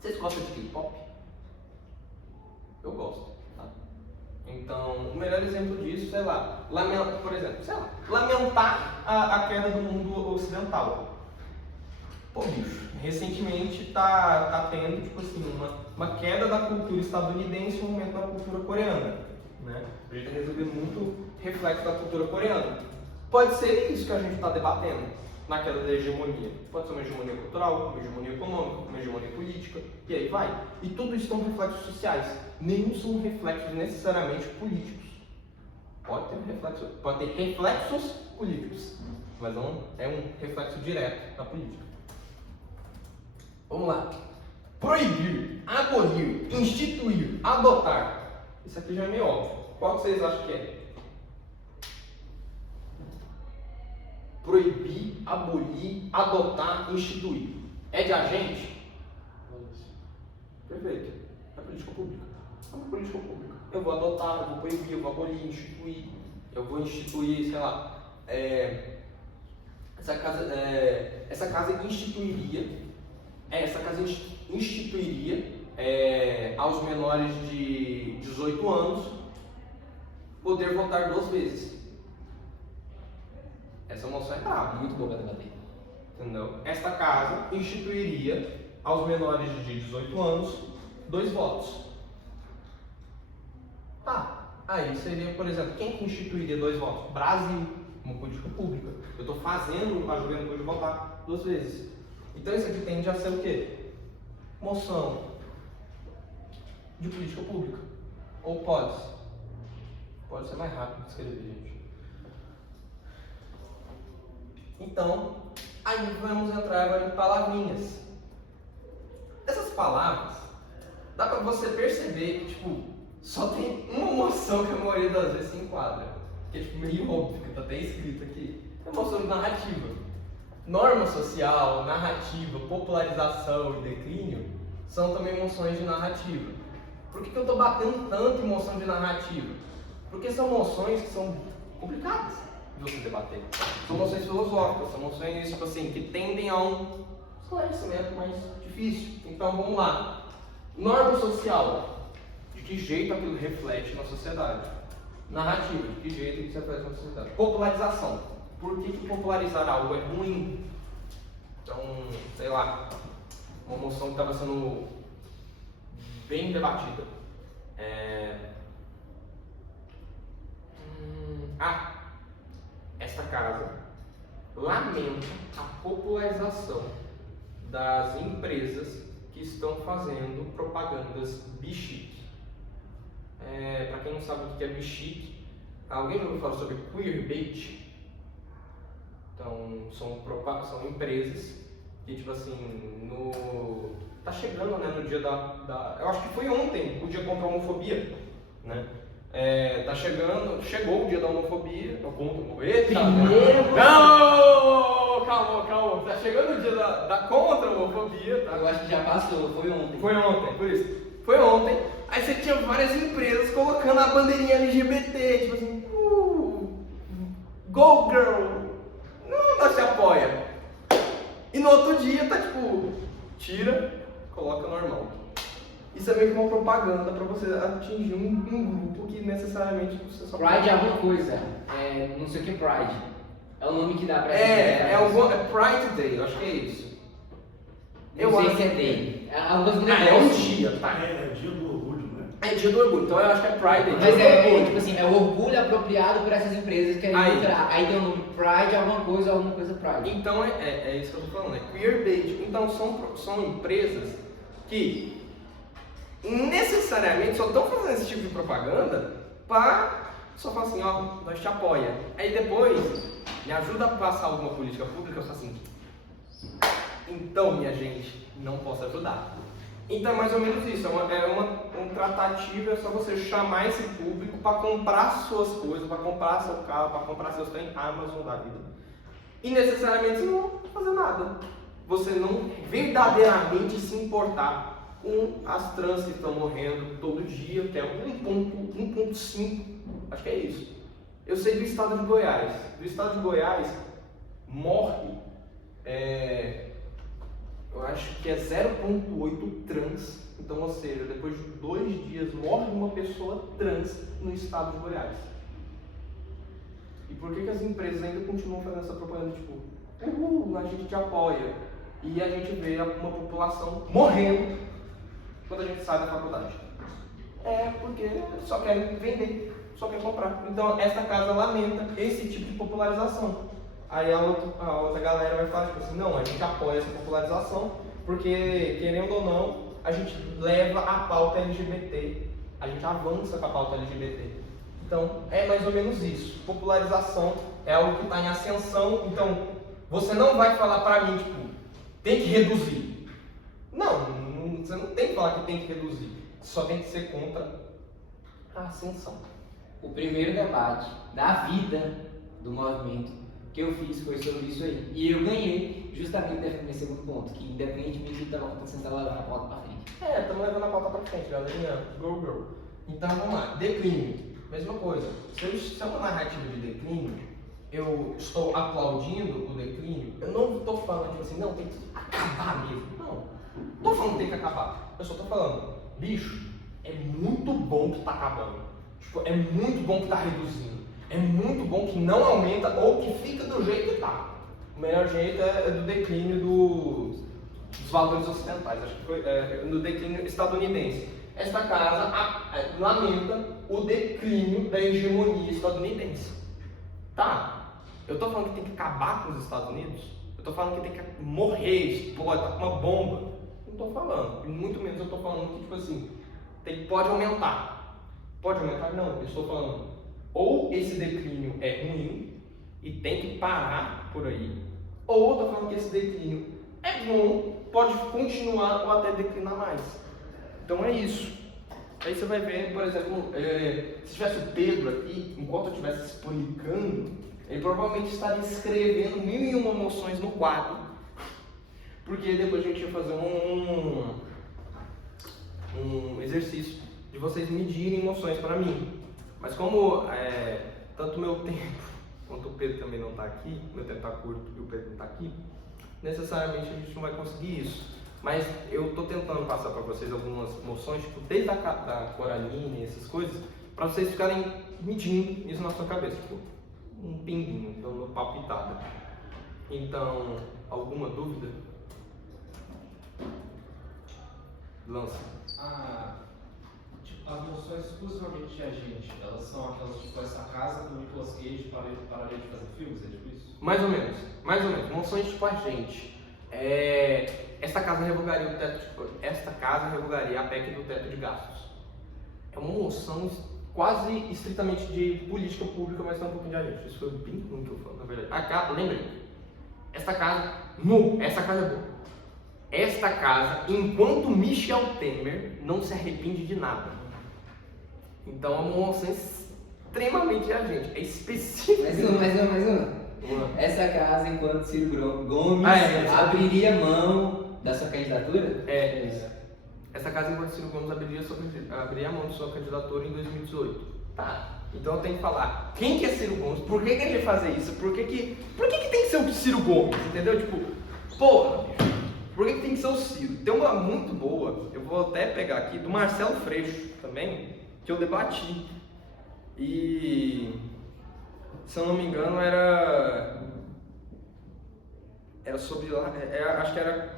Vocês gostam de K-pop? Eu gosto. Tá? Então, o melhor exemplo disso, sei lá, por exemplo, lamentar a queda do mundo ocidental. Pô, bicho, recentemente tá tendo, tipo assim, uma queda da cultura estadunidense e um aumento da cultura coreana, né? A gente está recebendo muito reflexo da cultura coreana. Pode ser isso que a gente está debatendo naquela da hegemonia. Pode ser uma hegemonia cultural, uma hegemonia econômica, uma hegemonia política, e aí vai. E tudo isso são reflexos sociais. Nenhum são reflexos necessariamente políticos. Pode ter reflexos políticos, mas não é um reflexo direto da política. Vamos lá. Proibir, abolir, instituir, adotar. Isso aqui já é meio óbvio. Qual que vocês acham que é? Proibir, abolir, adotar, instituir. É de agente? Perfeito. É política pública. É uma política pública. Eu vou adotar, eu vou proibir, eu vou abolir, instituir. Eu vou instituir, sei lá, essa casa instituiria aos menores de 18 anos poder votar 2 vezes. Essa moção é brava. Muito boa pra debater. Entendeu? Esta casa instituiria aos menores de 18 anos 2 votos. Tá. Aí seria, por exemplo, quem que instituiria 2 votos? Brasil, uma política pública. Eu estou fazendo a juventude votar 2 vezes. Então isso aqui tende a ser o quê? Moção de política pública. Ou pode ser mais rápido de escrever, gente. Então, aí vamos entrar agora em palavrinhas. Essas palavras, dá pra você perceber que, tipo, só tem uma moção que a maioria das vezes se enquadra. Que é, tipo, meio óbvio, que tá até escrito aqui. É moção de narrativa. Norma social, narrativa, popularização e declínio são também moções de narrativa. Por que eu tô batendo tanto em moção de narrativa? Porque são moções que são complicadas de você debater. São moções filosóficas, são moções, tipo assim, que tendem a um esclarecimento mais difícil. Então, vamos lá. Norma social. De que jeito aquilo reflete na sociedade? Narrativa. De que jeito isso reflete na sociedade? Popularização. Por que popularizar algo é ruim? Então, sei lá, uma moção que estava sendo bem debatida. Esta casa lamenta a popularização das empresas que estão fazendo propagandas bichique. Para quem não sabe o que é bichique, alguém já ouviu falar sobre queerbait? Então, são empresas que, tipo assim, tá chegando, né, no dia eu acho que foi ontem, o dia contra a homofobia, né? Chegou o dia da homofobia, eu conto, eita! Primeiro... Não! Calma, tá chegando o dia da contra a homofobia, tá? Eu acho que já passou, foi ontem. Por isso. Foi ontem, aí você tinha várias empresas colocando a bandeirinha LGBT, tipo assim, go girl! Não se apoia. E no outro dia tá tipo, tira, coloca normal. Isso é meio que uma propaganda pra você atingir um grupo que necessariamente você só... Pride é alguma coisa, não sei o que Pride. É o nome que dá pra é Pride Day, eu acho que é isso. Eu sei se é Day. É um dia, tá? É dia do orgulho, né? É dia do orgulho, então eu acho que é Pride Day. Mas tipo assim, é o orgulho apropriado por essas empresas que querem lucrar. Aí tem o nome Pride, alguma coisa Pride. Então é isso que eu tô falando, é queerbait. Então são empresas que necessariamente só estão fazendo esse tipo de propaganda para só falar assim, ó, nós te apoia. Aí depois me ajuda a passar alguma política pública, eu falo assim, então minha gente, não posso ajudar. Então é mais ou menos isso, um tratativo, é só você chamar esse público para comprar suas coisas, para comprar seu carro, para comprar seus trem Amazon da vida. E necessariamente você não vai fazer nada. Você não verdadeiramente se importar com as trans que estão morrendo todo dia, que é 1,5, acho que é isso. Eu sei do estado de Goiás. Do estado de Goiás morre, eu acho que é 0,8 trans. Então, ou seja, depois de 2 dias morre uma pessoa trans no estado de Goiás. E por que as empresas ainda continuam fazendo essa propaganda, tipo, a gente te apoia, e a gente vê uma população morrendo quando a gente sai da faculdade? É porque só querem vender. só quer comprar. Então essa casa lamenta esse tipo de popularização. Aí a outra galera vai falar tipo assim, não, a gente apoia essa popularização porque, querendo ou não, a gente leva a pauta LGBT, a gente avança com a pauta LGBT. Então é mais ou menos isso. Popularização é algo que está em ascensão, então você não vai falar pra mim, tipo, tem que reduzir. Não, você não tem que falar que tem que reduzir, só tem que ser contra a ascensão. O primeiro debate da vida do movimento que eu fiz foi sobre isso aí. E eu ganhei justamente nesse segundo ponto, que independentemente do que estava acontecendo, estava levando a pauta para frente. Estamos levando a pauta pra frente, galerinha. Go, go. Então vamos lá, declínio. Mesma coisa. Se é uma narrativa de declínio, eu estou aplaudindo o declínio, eu não estou falando tipo assim, não, tem que acabar mesmo. Não. Estou falando que tem que acabar. Eu só estou falando, bicho, é muito bom que está acabando. Tipo, é muito bom que está reduzindo. É muito bom que não aumenta ou que fica do jeito que está. O melhor jeito é do declínio dos valores ocidentais. Acho que foi no declínio estadunidense. Esta casa lamenta o declínio da hegemonia estadunidense. Tá? Eu tô falando que tem que acabar com os Estados Unidos? Eu tô falando que tem que morrer, explodir, tá com uma bomba? Não tô falando. E muito menos eu tô falando que, tipo assim, pode aumentar. Pode aumentar? Não. Eu estou falando, ou esse declínio é ruim e tem que parar por aí, ou eu tô falando que esse declínio é bom, pode continuar ou até declinar mais. Então é isso. Aí você vai ver, por exemplo, se tivesse o Pedro aqui, enquanto eu estivesse explicando, ele provavelmente estaria escrevendo 1001 emoções no quadro, porque depois a gente ia fazer um exercício de vocês medirem emoções para mim. Mas como tanto o meu tempo quanto o Pedro também não está aqui, meu tempo está curto e o Pedro não está aqui, necessariamente a gente não vai conseguir isso. Mas eu estou tentando passar para vocês algumas emoções, tipo, desde da Coraline, essas coisas, para vocês ficarem medindo isso na sua cabeça, tipo, um pinguinho, dando palpitada. Então, alguma dúvida? Lança. Tipo, as emoções exclusivamente de agente, elas são aquelas, tipo, essa casa do Nicolas Cage pararia de fazer filmes, é tipo isso? Mais ou menos. Emoções tipo a gente. Esta casa revogaria o teto, esta casa revogaria a PEC do teto de gastos. É uma emoção quase estritamente de política pública, mas tem um pouquinho de agente. Isso foi bem ruim que eu falo, na verdade. Lembrei. Esta casa é boa. Esta casa, enquanto Michel Temer não se arrepende de nada. Então é uma emoção extremamente agente. É específico. Mais uma. Essa casa, enquanto Ciro Gomes abriria mão da sua candidatura? Essa casa, enquanto Ciro Gomes abriria mão de sua candidatura em 2018. Tá. Então eu tenho que falar quem que é Ciro Gomes, por que ele fazer isso, por que tem que ser o Ciro Gomes, entendeu? Tipo, porra, por que tem que ser o Ciro? Tem uma muito boa, eu vou até pegar aqui, do Marcelo Freixo também, que eu debati. E, se eu não me engano, era sobre, acho que era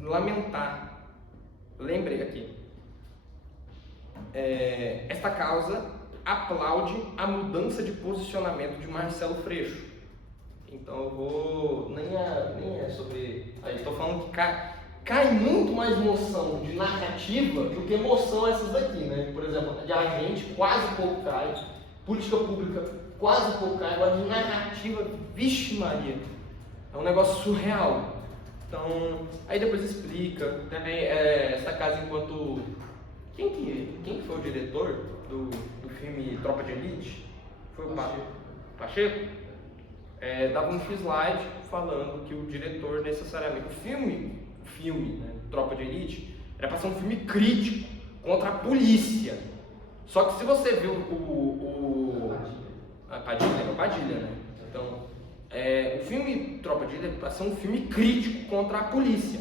lamentar. Lembrei aqui. Esta causa aplaude a mudança de posicionamento de Marcelo Freixo. Então eu vou. Nem é sobre. Aí estou falando que cai muito mais emoção de narrativa do que emoção essas daqui, né? Por exemplo, de agente quase pouco cai, política pública quase pouco cai, agora de narrativa, vixe Maria, é um negócio surreal. Então, aí depois explica também essa casa enquanto. Quem que foi o diretor do filme Tropa de Elite? Foi o Pacheco? Dava um slide falando que o diretor necessariamente, o filme, né, Tropa de Elite, era para ser um filme crítico contra a polícia. Só que se você viu Padilha, né? Então, o filme Tropa de Elite é para ser um filme crítico contra a polícia.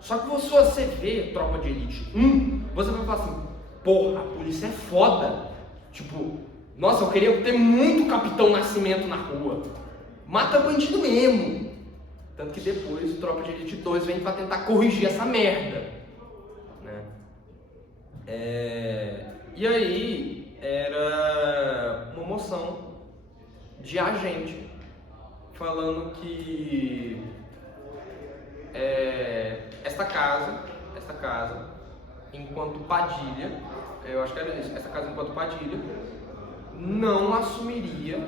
Só que se você vê Tropa de Elite 1, você vai falar assim, porra, a polícia é foda. Tipo, nossa, eu queria ter muito Capitão Nascimento na rua. Mata bandido mesmo. Tanto que depois o Tropa de Elite 2 vem pra tentar corrigir essa merda, né? E aí, era moção de agente falando que esta casa, enquanto Padilha, eu acho que era isso, essa casa enquanto Padilha, não assumiria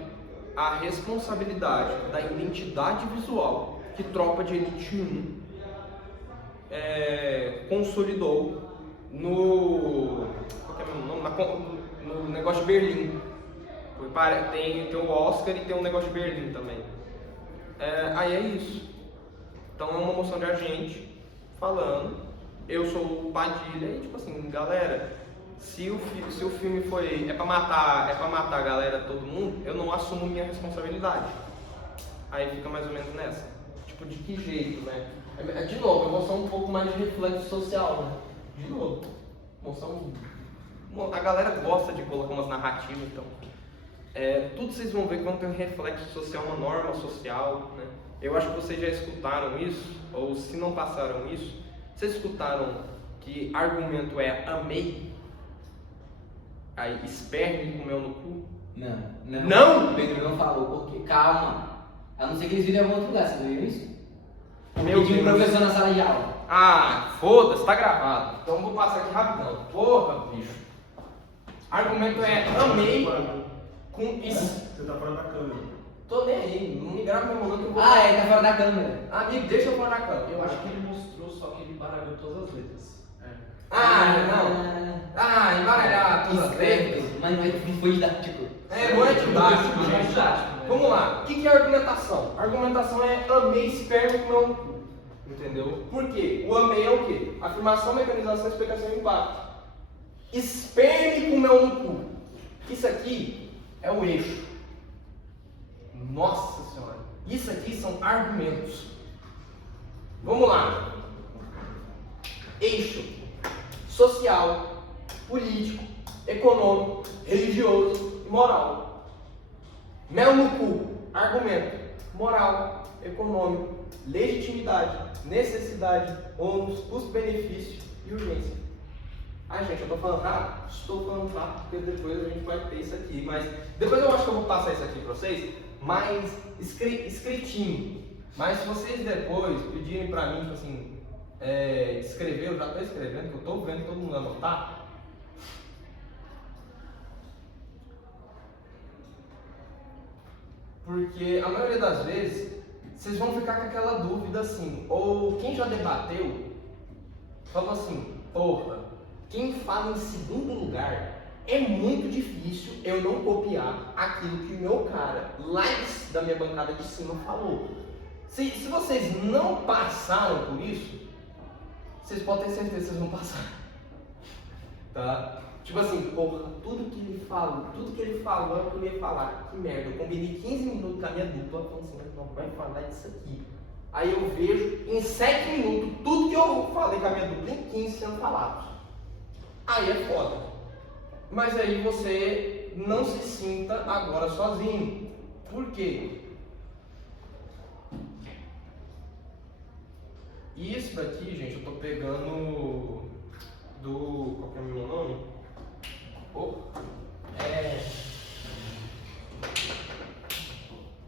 a responsabilidade da identidade visual que Tropa de Elite 1 consolidou no negócio de Berlim. Tem o Oscar e tem um negócio de Berlim também. Aí é isso. Então é uma moção de agente falando, eu sou o Padilha e tipo assim, galera, se o filme é pra matar a galera, todo mundo, eu não assumo minha responsabilidade. Aí fica mais ou menos nessa. Tipo, de que jeito, né? De novo, eu vou mostrar um pouco mais de reflexo social, né? De novo, a galera gosta de colocar umas narrativas, então. Tudo vocês vão ver que vão ter um reflexo social, uma norma social, né? Eu acho que vocês já escutaram isso, ou se não passaram isso, vocês escutaram que argumento é amei? Aí, esperme comeu no cu? Não? O Pedro não falou, porque calma. A não ser que eles viram em algum outro lugar, vocês viram isso? Meu Pediu um Deus. professor na sala de aula. Ah, foda-se, tá gravado. Então eu vou passar aqui rapidão. Porra, bicho. Argumento é amei com isso. Você tá fora da câmera. Tô nem aí, não me grava meu momento que eu vou. Tá fora da câmera. Amigo, deixa eu fora da câmera. Eu acho que ele mostrou, só que ele baralhou todas as letras. Não. Embaralhar todas as letras. Mas não foi didático. Não é didático, Não é gente. didático, né? Vamos lá. O que é argumentação? Argumentação é amei esperma com meu cu. Entendeu? Por quê? O amei é o quê? Afirmação, mecanização, explicação e impacto. Esperme com meu no cu. Isso aqui é o eixo. Nossa Senhora. Isso aqui são argumentos. Vamos lá. Eixo social, político, econômico, religioso e moral. Mel no cu, argumento, moral, econômico, legitimidade, necessidade, ônus, custo-benefício e urgência. Ai gente, eu tô falando rápido? Estou falando rápido porque depois a gente vai ter isso aqui, mas depois eu acho que eu vou passar isso aqui pra vocês mais escritinho. Mas se vocês depois pedirem pra mim, tipo assim, escrever, eu já tô escrevendo, que eu tô vendo todo mundo anotar. Porque a maioria das vezes vocês vão ficar com aquela dúvida assim, ou quem já debateu falou assim, porra, quem fala em segundo lugar é muito difícil eu não copiar aquilo que o meu cara lá da minha bancada de cima falou. Se vocês não passaram por isso, vocês podem ter certeza que vocês vão passar. Tá? Tipo assim, porra, tudo que ele falou é o que eu ia falar. Que merda, eu combinei 15 minutos com a minha dupla, falando assim, não vai falar disso aqui. Aí eu vejo em 7 minutos tudo que eu falei com a minha dupla em 15 sendo falados. Aí é foda. Mas aí você não se sinta agora sozinho. Por quê? Isso daqui, gente, eu tô pegando do... Qual que é o meu nome?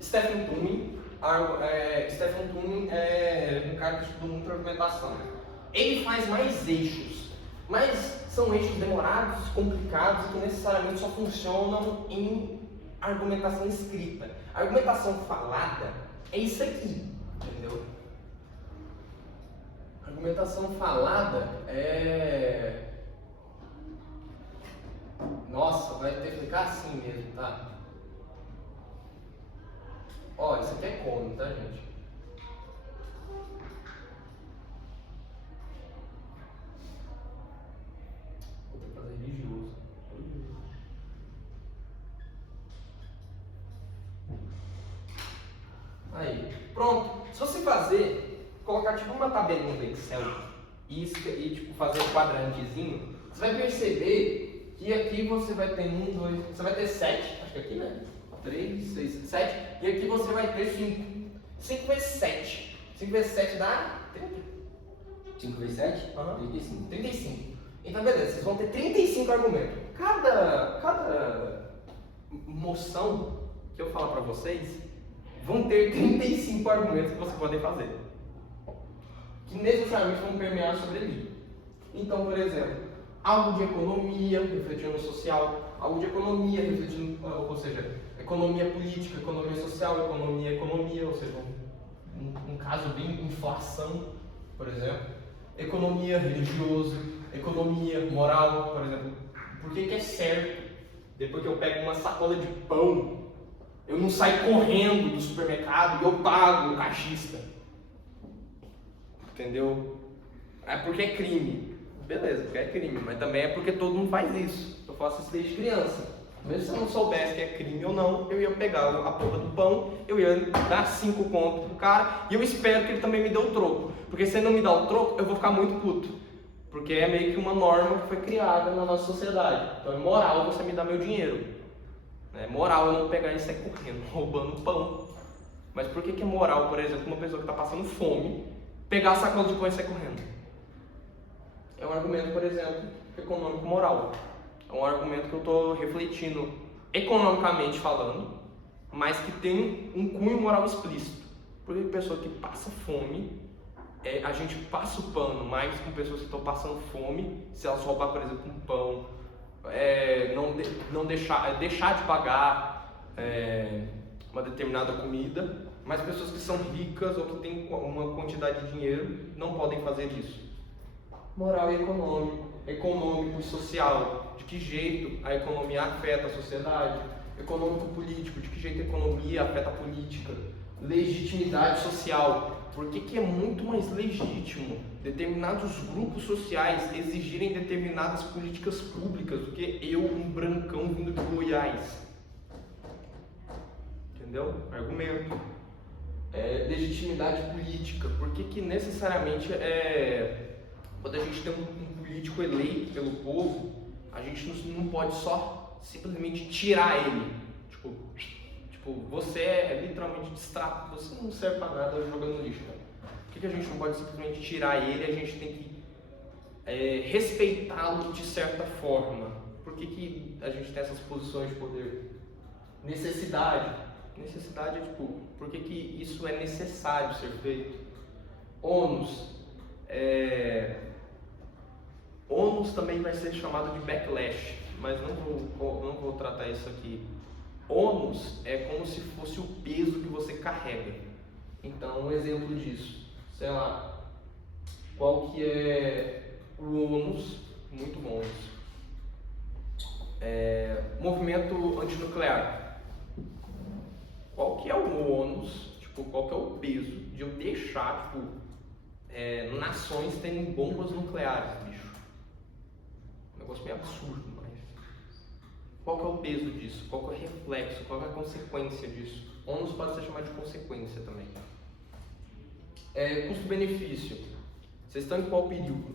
Stephen Tumin. Stephen Tumin é um cara que estuda muito argumentação. Ele faz mais eixos, mas são eixos demorados, complicados, que necessariamente só funcionam em argumentação escrita. A argumentação falada é isso aqui, entendeu? A argumentação falada é... Nossa, vai ter que ficar assim mesmo, tá? Ó, isso aqui é como, tá, gente? Vou ter que fazer religioso. Aí, pronto. Se você colocar tipo uma tabelinha do Excel e tipo fazer um quadrantezinho, você vai perceber que aqui você vai ter você vai ter 7, acho que aqui, né? 3, 6, 7, e aqui você vai ter 5. 5 vezes 7. 5 vezes 7 dá 30. 5 vezes 7? Uhum. 35. 35. Então, beleza, vocês vão ter 35 argumentos. Cada moção que eu falar para vocês, vão ter 35 argumentos que vocês podem fazer, que necessariamente vão permear sobre ele. Então, por exemplo, algo de economia refletindo no social, algo de economia refletindo, ou seja, economia política, economia social, economia, ou seja, um caso bem inflação, por exemplo, economia religioso, economia moral, por exemplo, por que é certo, depois que eu pego uma sacola de pão, eu não saio correndo do supermercado e eu pago o caixista, entendeu? É porque é crime, beleza, porque é crime, mas também é porque todo mundo faz isso, eu faço isso desde criança. Mesmo se eu não soubesse que é crime ou não, eu ia pegar a porra do pão, eu ia dar 5 contos pro cara e eu espero que ele também me dê o troco. Porque se ele não me dá o troco, eu vou ficar muito puto. Porque é meio que uma norma que foi criada na nossa sociedade. Então é moral você me dar meu dinheiro. É moral eu não pegar e sair correndo, roubando pão. Mas por que é moral, por exemplo, uma pessoa que está passando fome, pegar a sacola de pão e sair correndo? É um argumento, por exemplo, econômico moral. É um argumento que eu estou refletindo economicamente falando, mas que tem um cunho moral explícito. Porque a pessoa que passa fome, a gente passa o pano mais com pessoas que estão passando fome, se elas roubar, por exemplo, um pão, não deixar de pagar uma determinada comida, mas pessoas que são ricas ou que têm uma quantidade de dinheiro não podem fazer isso. Moral e econômico e social. De que jeito a economia afeta a sociedade? Econômico-político, de que jeito a economia afeta a política? Legitimidade social. Por que é muito mais legítimo determinados grupos sociais exigirem determinadas políticas públicas do que eu, um brancão vindo de Goiás? Entendeu? Argumento. Legitimidade política. Por que necessariamente quando a gente tem um político eleito pelo povo, a gente não pode só simplesmente tirar ele. Tipo, você é literalmente distrato, você não serve para nada jogando no lixo. Né? Por que a gente não pode simplesmente tirar ele? A gente tem que respeitá-lo de certa forma. Por que a gente tem essas posições de poder? Necessidade. Necessidade é por que isso é necessário ser feito? Ônus. Ônus também vai ser chamado de backlash, mas não vou tratar isso aqui. Ônus é como se fosse o peso que você carrega. Então, um exemplo disso, sei lá, qual que é o ônus? Muito bom isso. Movimento antinuclear. Qual que é o ônus, qual que é o peso de eu deixar, nações terem bombas nucleares, bicho? Um negócio meio absurdo, mas... Qual que é o peso disso? Qual que é o reflexo? Qual que é a consequência disso? Ônus pode ser chamado de consequência também. Custo-benefício. Vocês estão em qual período?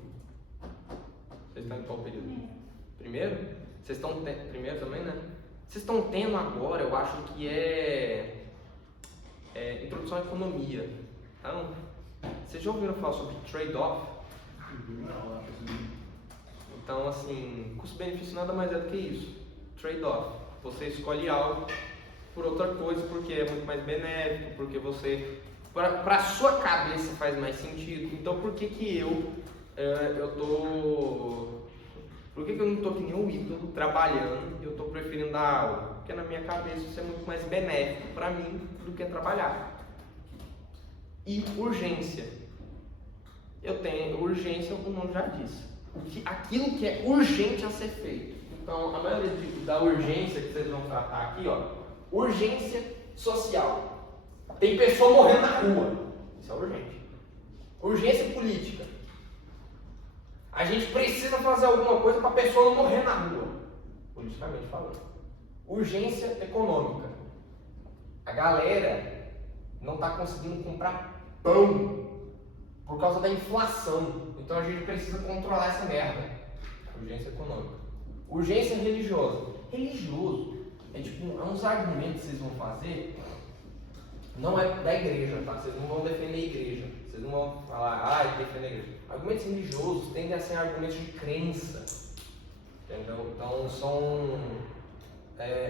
Primeiro? Vocês estão primeiro também, né? Vocês estão tendo agora, eu acho que introdução à economia. Então, vocês já ouviram falar sobre trade-off? Não, acho que Então, assim, custo-benefício nada mais é do que isso. Trade-off. Você escolhe algo por outra coisa porque é muito mais benéfico, porque você... Para a sua cabeça faz mais sentido. Então, por que eu não estou que nem um ídolo trabalhando e eu estou preferindo dar aula? Porque na minha cabeça isso é muito mais benéfico para mim do que trabalhar. E urgência. Eu tenho urgência, o nome já disse. Aquilo que é urgente a ser feito. Então, a maioria da urgência que vocês vão tratar aqui, urgência social. Tem pessoa morrendo na rua. Isso é urgente. Urgência política. A gente precisa fazer alguma coisa para a pessoa não morrer na rua, politicamente falando. Urgência econômica. A galera não está conseguindo comprar pão por causa da inflação. Então a gente precisa controlar essa merda. Urgência econômica. Urgência religiosa. Religioso é uns argumentos que vocês vão fazer, não é da igreja, tá? Vocês não vão defender a igreja. Vocês não vão falar, defender a igreja. Argumentos religiosos tendem a ser argumentos de crença. Entendeu? Então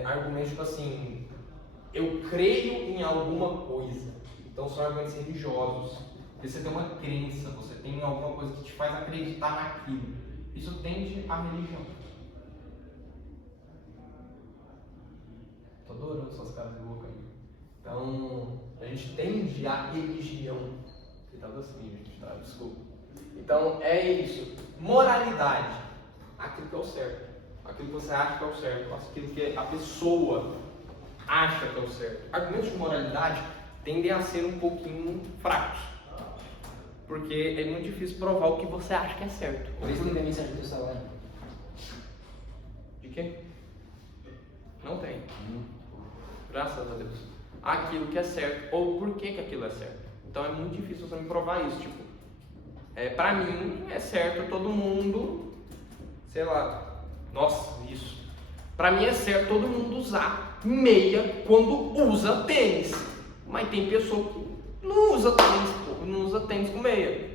argumentos tipo assim, eu creio em alguma coisa. Então são argumentos religiosos. Você tem uma crença, você tem alguma coisa que te faz acreditar naquilo. Isso tende à religião. Tô adorando suas caras de boca aí. Então, a gente tende à religião. Cuidado assim, gente, tá? Desculpa. Então, é isso. Moralidade. Aquilo que é o certo. Aquilo que você acha que é o certo. Aquilo que a pessoa acha que é o certo. Argumentos de moralidade tendem a ser um pouquinho fracos. Porque é muito difícil provar o que você acha que é certo. Por isso que tem mensagem do celular. De quê? Não tem. Graças a Deus. Aquilo que é certo, ou por que aquilo é certo. Então é muito difícil você me provar isso. Tipo, pra mim é certo todo mundo, sei lá, nossa, isso. Pra mim é certo todo mundo usar meia quando usa tênis. Mas tem pessoa que não usa tênis, pô, não usa tênis com meia.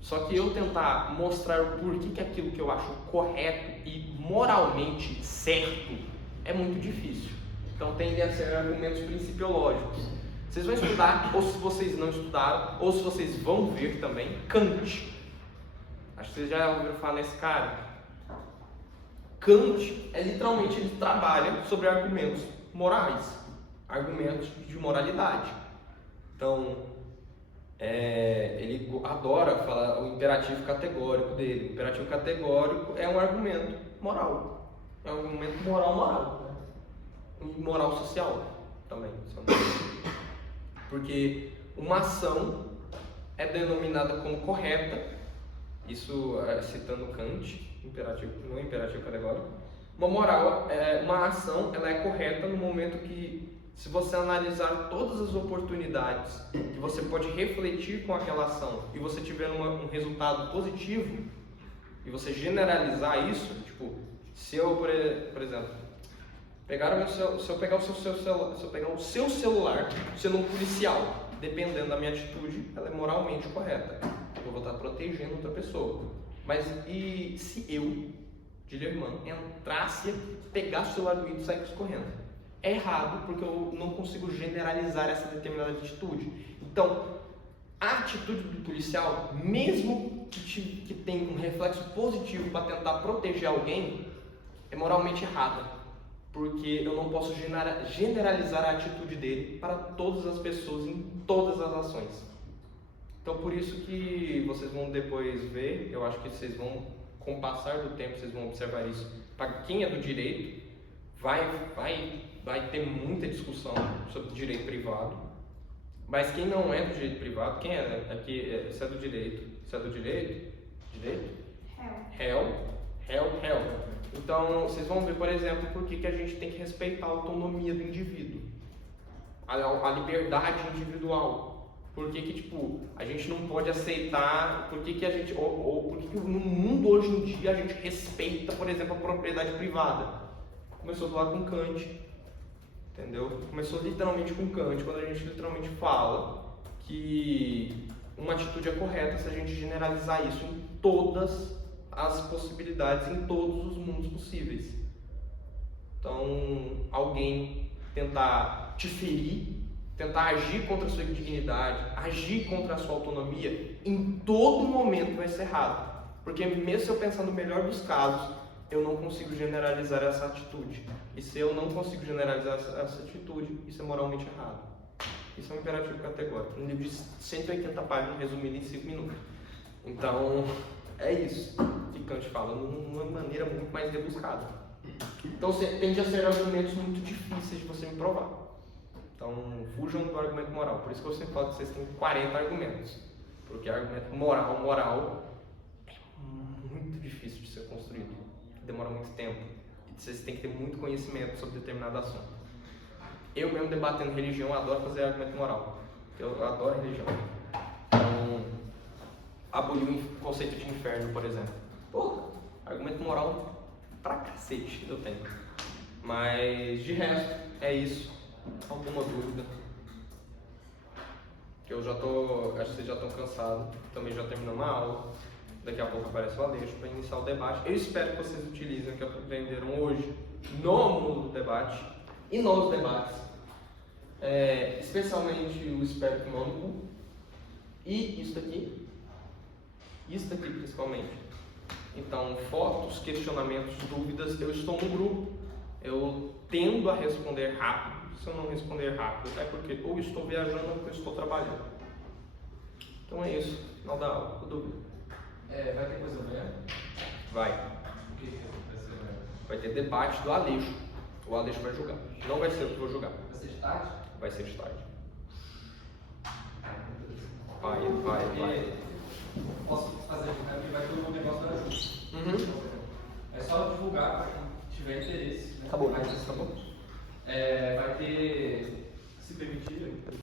Só que eu tentar mostrar o porquê que aquilo que eu acho correto e moralmente certo é muito difícil. Então tendem a ser argumentos principiológicos. Vocês vão estudar, ou se vocês não estudaram, ou se vocês vão ver também, Kant. Acho que vocês já ouviram falar nesse cara. Kant literalmente ele trabalha sobre argumentos morais, argumentos de moralidade. Então, ele adora falar o imperativo categórico dele. O imperativo categórico é um argumento moral. É um argumento moral. Moral social também. Porque uma ação é denominada como correta, isso citando Kant, no imperativo categórico. Uma ação ela é correta no momento que, se você analisar todas as oportunidades que você pode refletir com aquela ação e você tiver um resultado positivo e você generalizar isso, tipo, se eu, por exemplo, se eu pegar o seu celular sendo um policial, dependendo da minha atitude, ela é moralmente correta. Eu vou estar protegendo outra pessoa. Mas e se eu, Dilerman, entrasse, pegasse o celular do Ito e saísse correndo? É errado, porque eu não consigo generalizar essa determinada atitude. Então, a atitude do policial, mesmo que tenha um reflexo positivo para tentar proteger alguém, é moralmente errada. Porque eu não posso generalizar a atitude dele para todas as pessoas em todas as ações. Então, por isso que vocês vão depois ver, eu acho que vocês vão, com o passar do tempo, vocês vão observar isso. Para quem é do direito, vai ter muita discussão sobre direito privado. Mas quem não é do direito privado, quem é aqui, se é do direito? Se é do direito? Direito? Réu. Então, vocês vão ver, por exemplo, por que a gente tem que respeitar a autonomia do indivíduo, a liberdade individual. Por que tipo, a gente não pode aceitar, por que a gente, por que no mundo hoje em dia a gente respeita, por exemplo, a propriedade privada? Começou lá com Kant, entendeu? Começou literalmente com Kant, quando a gente literalmente fala que uma atitude é correta se a gente generalizar isso em todas as possibilidades, em todos os mundos possíveis. Então, alguém tentar te ferir, tentar agir contra a sua dignidade, agir contra a sua autonomia, em todo momento vai ser errado. Porque mesmo se eu pensar no melhor dos casos, eu não consigo generalizar essa atitude. E se eu não consigo generalizar essa atitude, isso é moralmente errado. Isso é um imperativo categórico. Um livro de 180 páginas resumido em 5 minutos. Então, é isso que Kant fala, de uma maneira muito mais rebuscada. Então, tende a ser argumentos muito difíceis de você me provar. Então, fujam do argumento moral. Por isso que eu sempre falo que vocês têm 40 argumentos. Porque argumento moral é muito difícil de ser construído. Demora muito tempo. E vocês têm que ter muito conhecimento sobre determinado assunto. Eu mesmo debatendo religião, adoro fazer argumento moral. Eu adoro religião. Então, abolir o conceito de inferno, por exemplo. Porra, argumento moral pra cacete eu tenho. Mas, de resto, é isso. Alguma dúvida? Eu já tô, acho que vocês já estão cansados. Também já terminamos a aula. Daqui a pouco aparece o Aleixo para iniciar o debate. Eu espero que vocês utilizem o que aprenderam hoje no mundo do debate e nos debates, especialmente o espectro econômico e isso aqui principalmente. Então, fotos, questionamentos, dúvidas, eu estou no grupo, eu tendo a responder rápido. Se eu não responder rápido, é porque ou estou viajando ou porque estou trabalhando. Então é isso, final da aula, dúvida. Vai ter coisa amanhã? Vai. O que vai ser amanhã? Vai ter debate do Aleixo. O Aleixo vai julgar. Não vai ser eu que vou julgar. Vai ser de tarde? Vai ser de tarde. Vai. Posso fazer porque vai ter um negócio da ajuda. Uhum. É só divulgar para quem tiver interesse. Né? Tá bom. Vai ter, se permitir,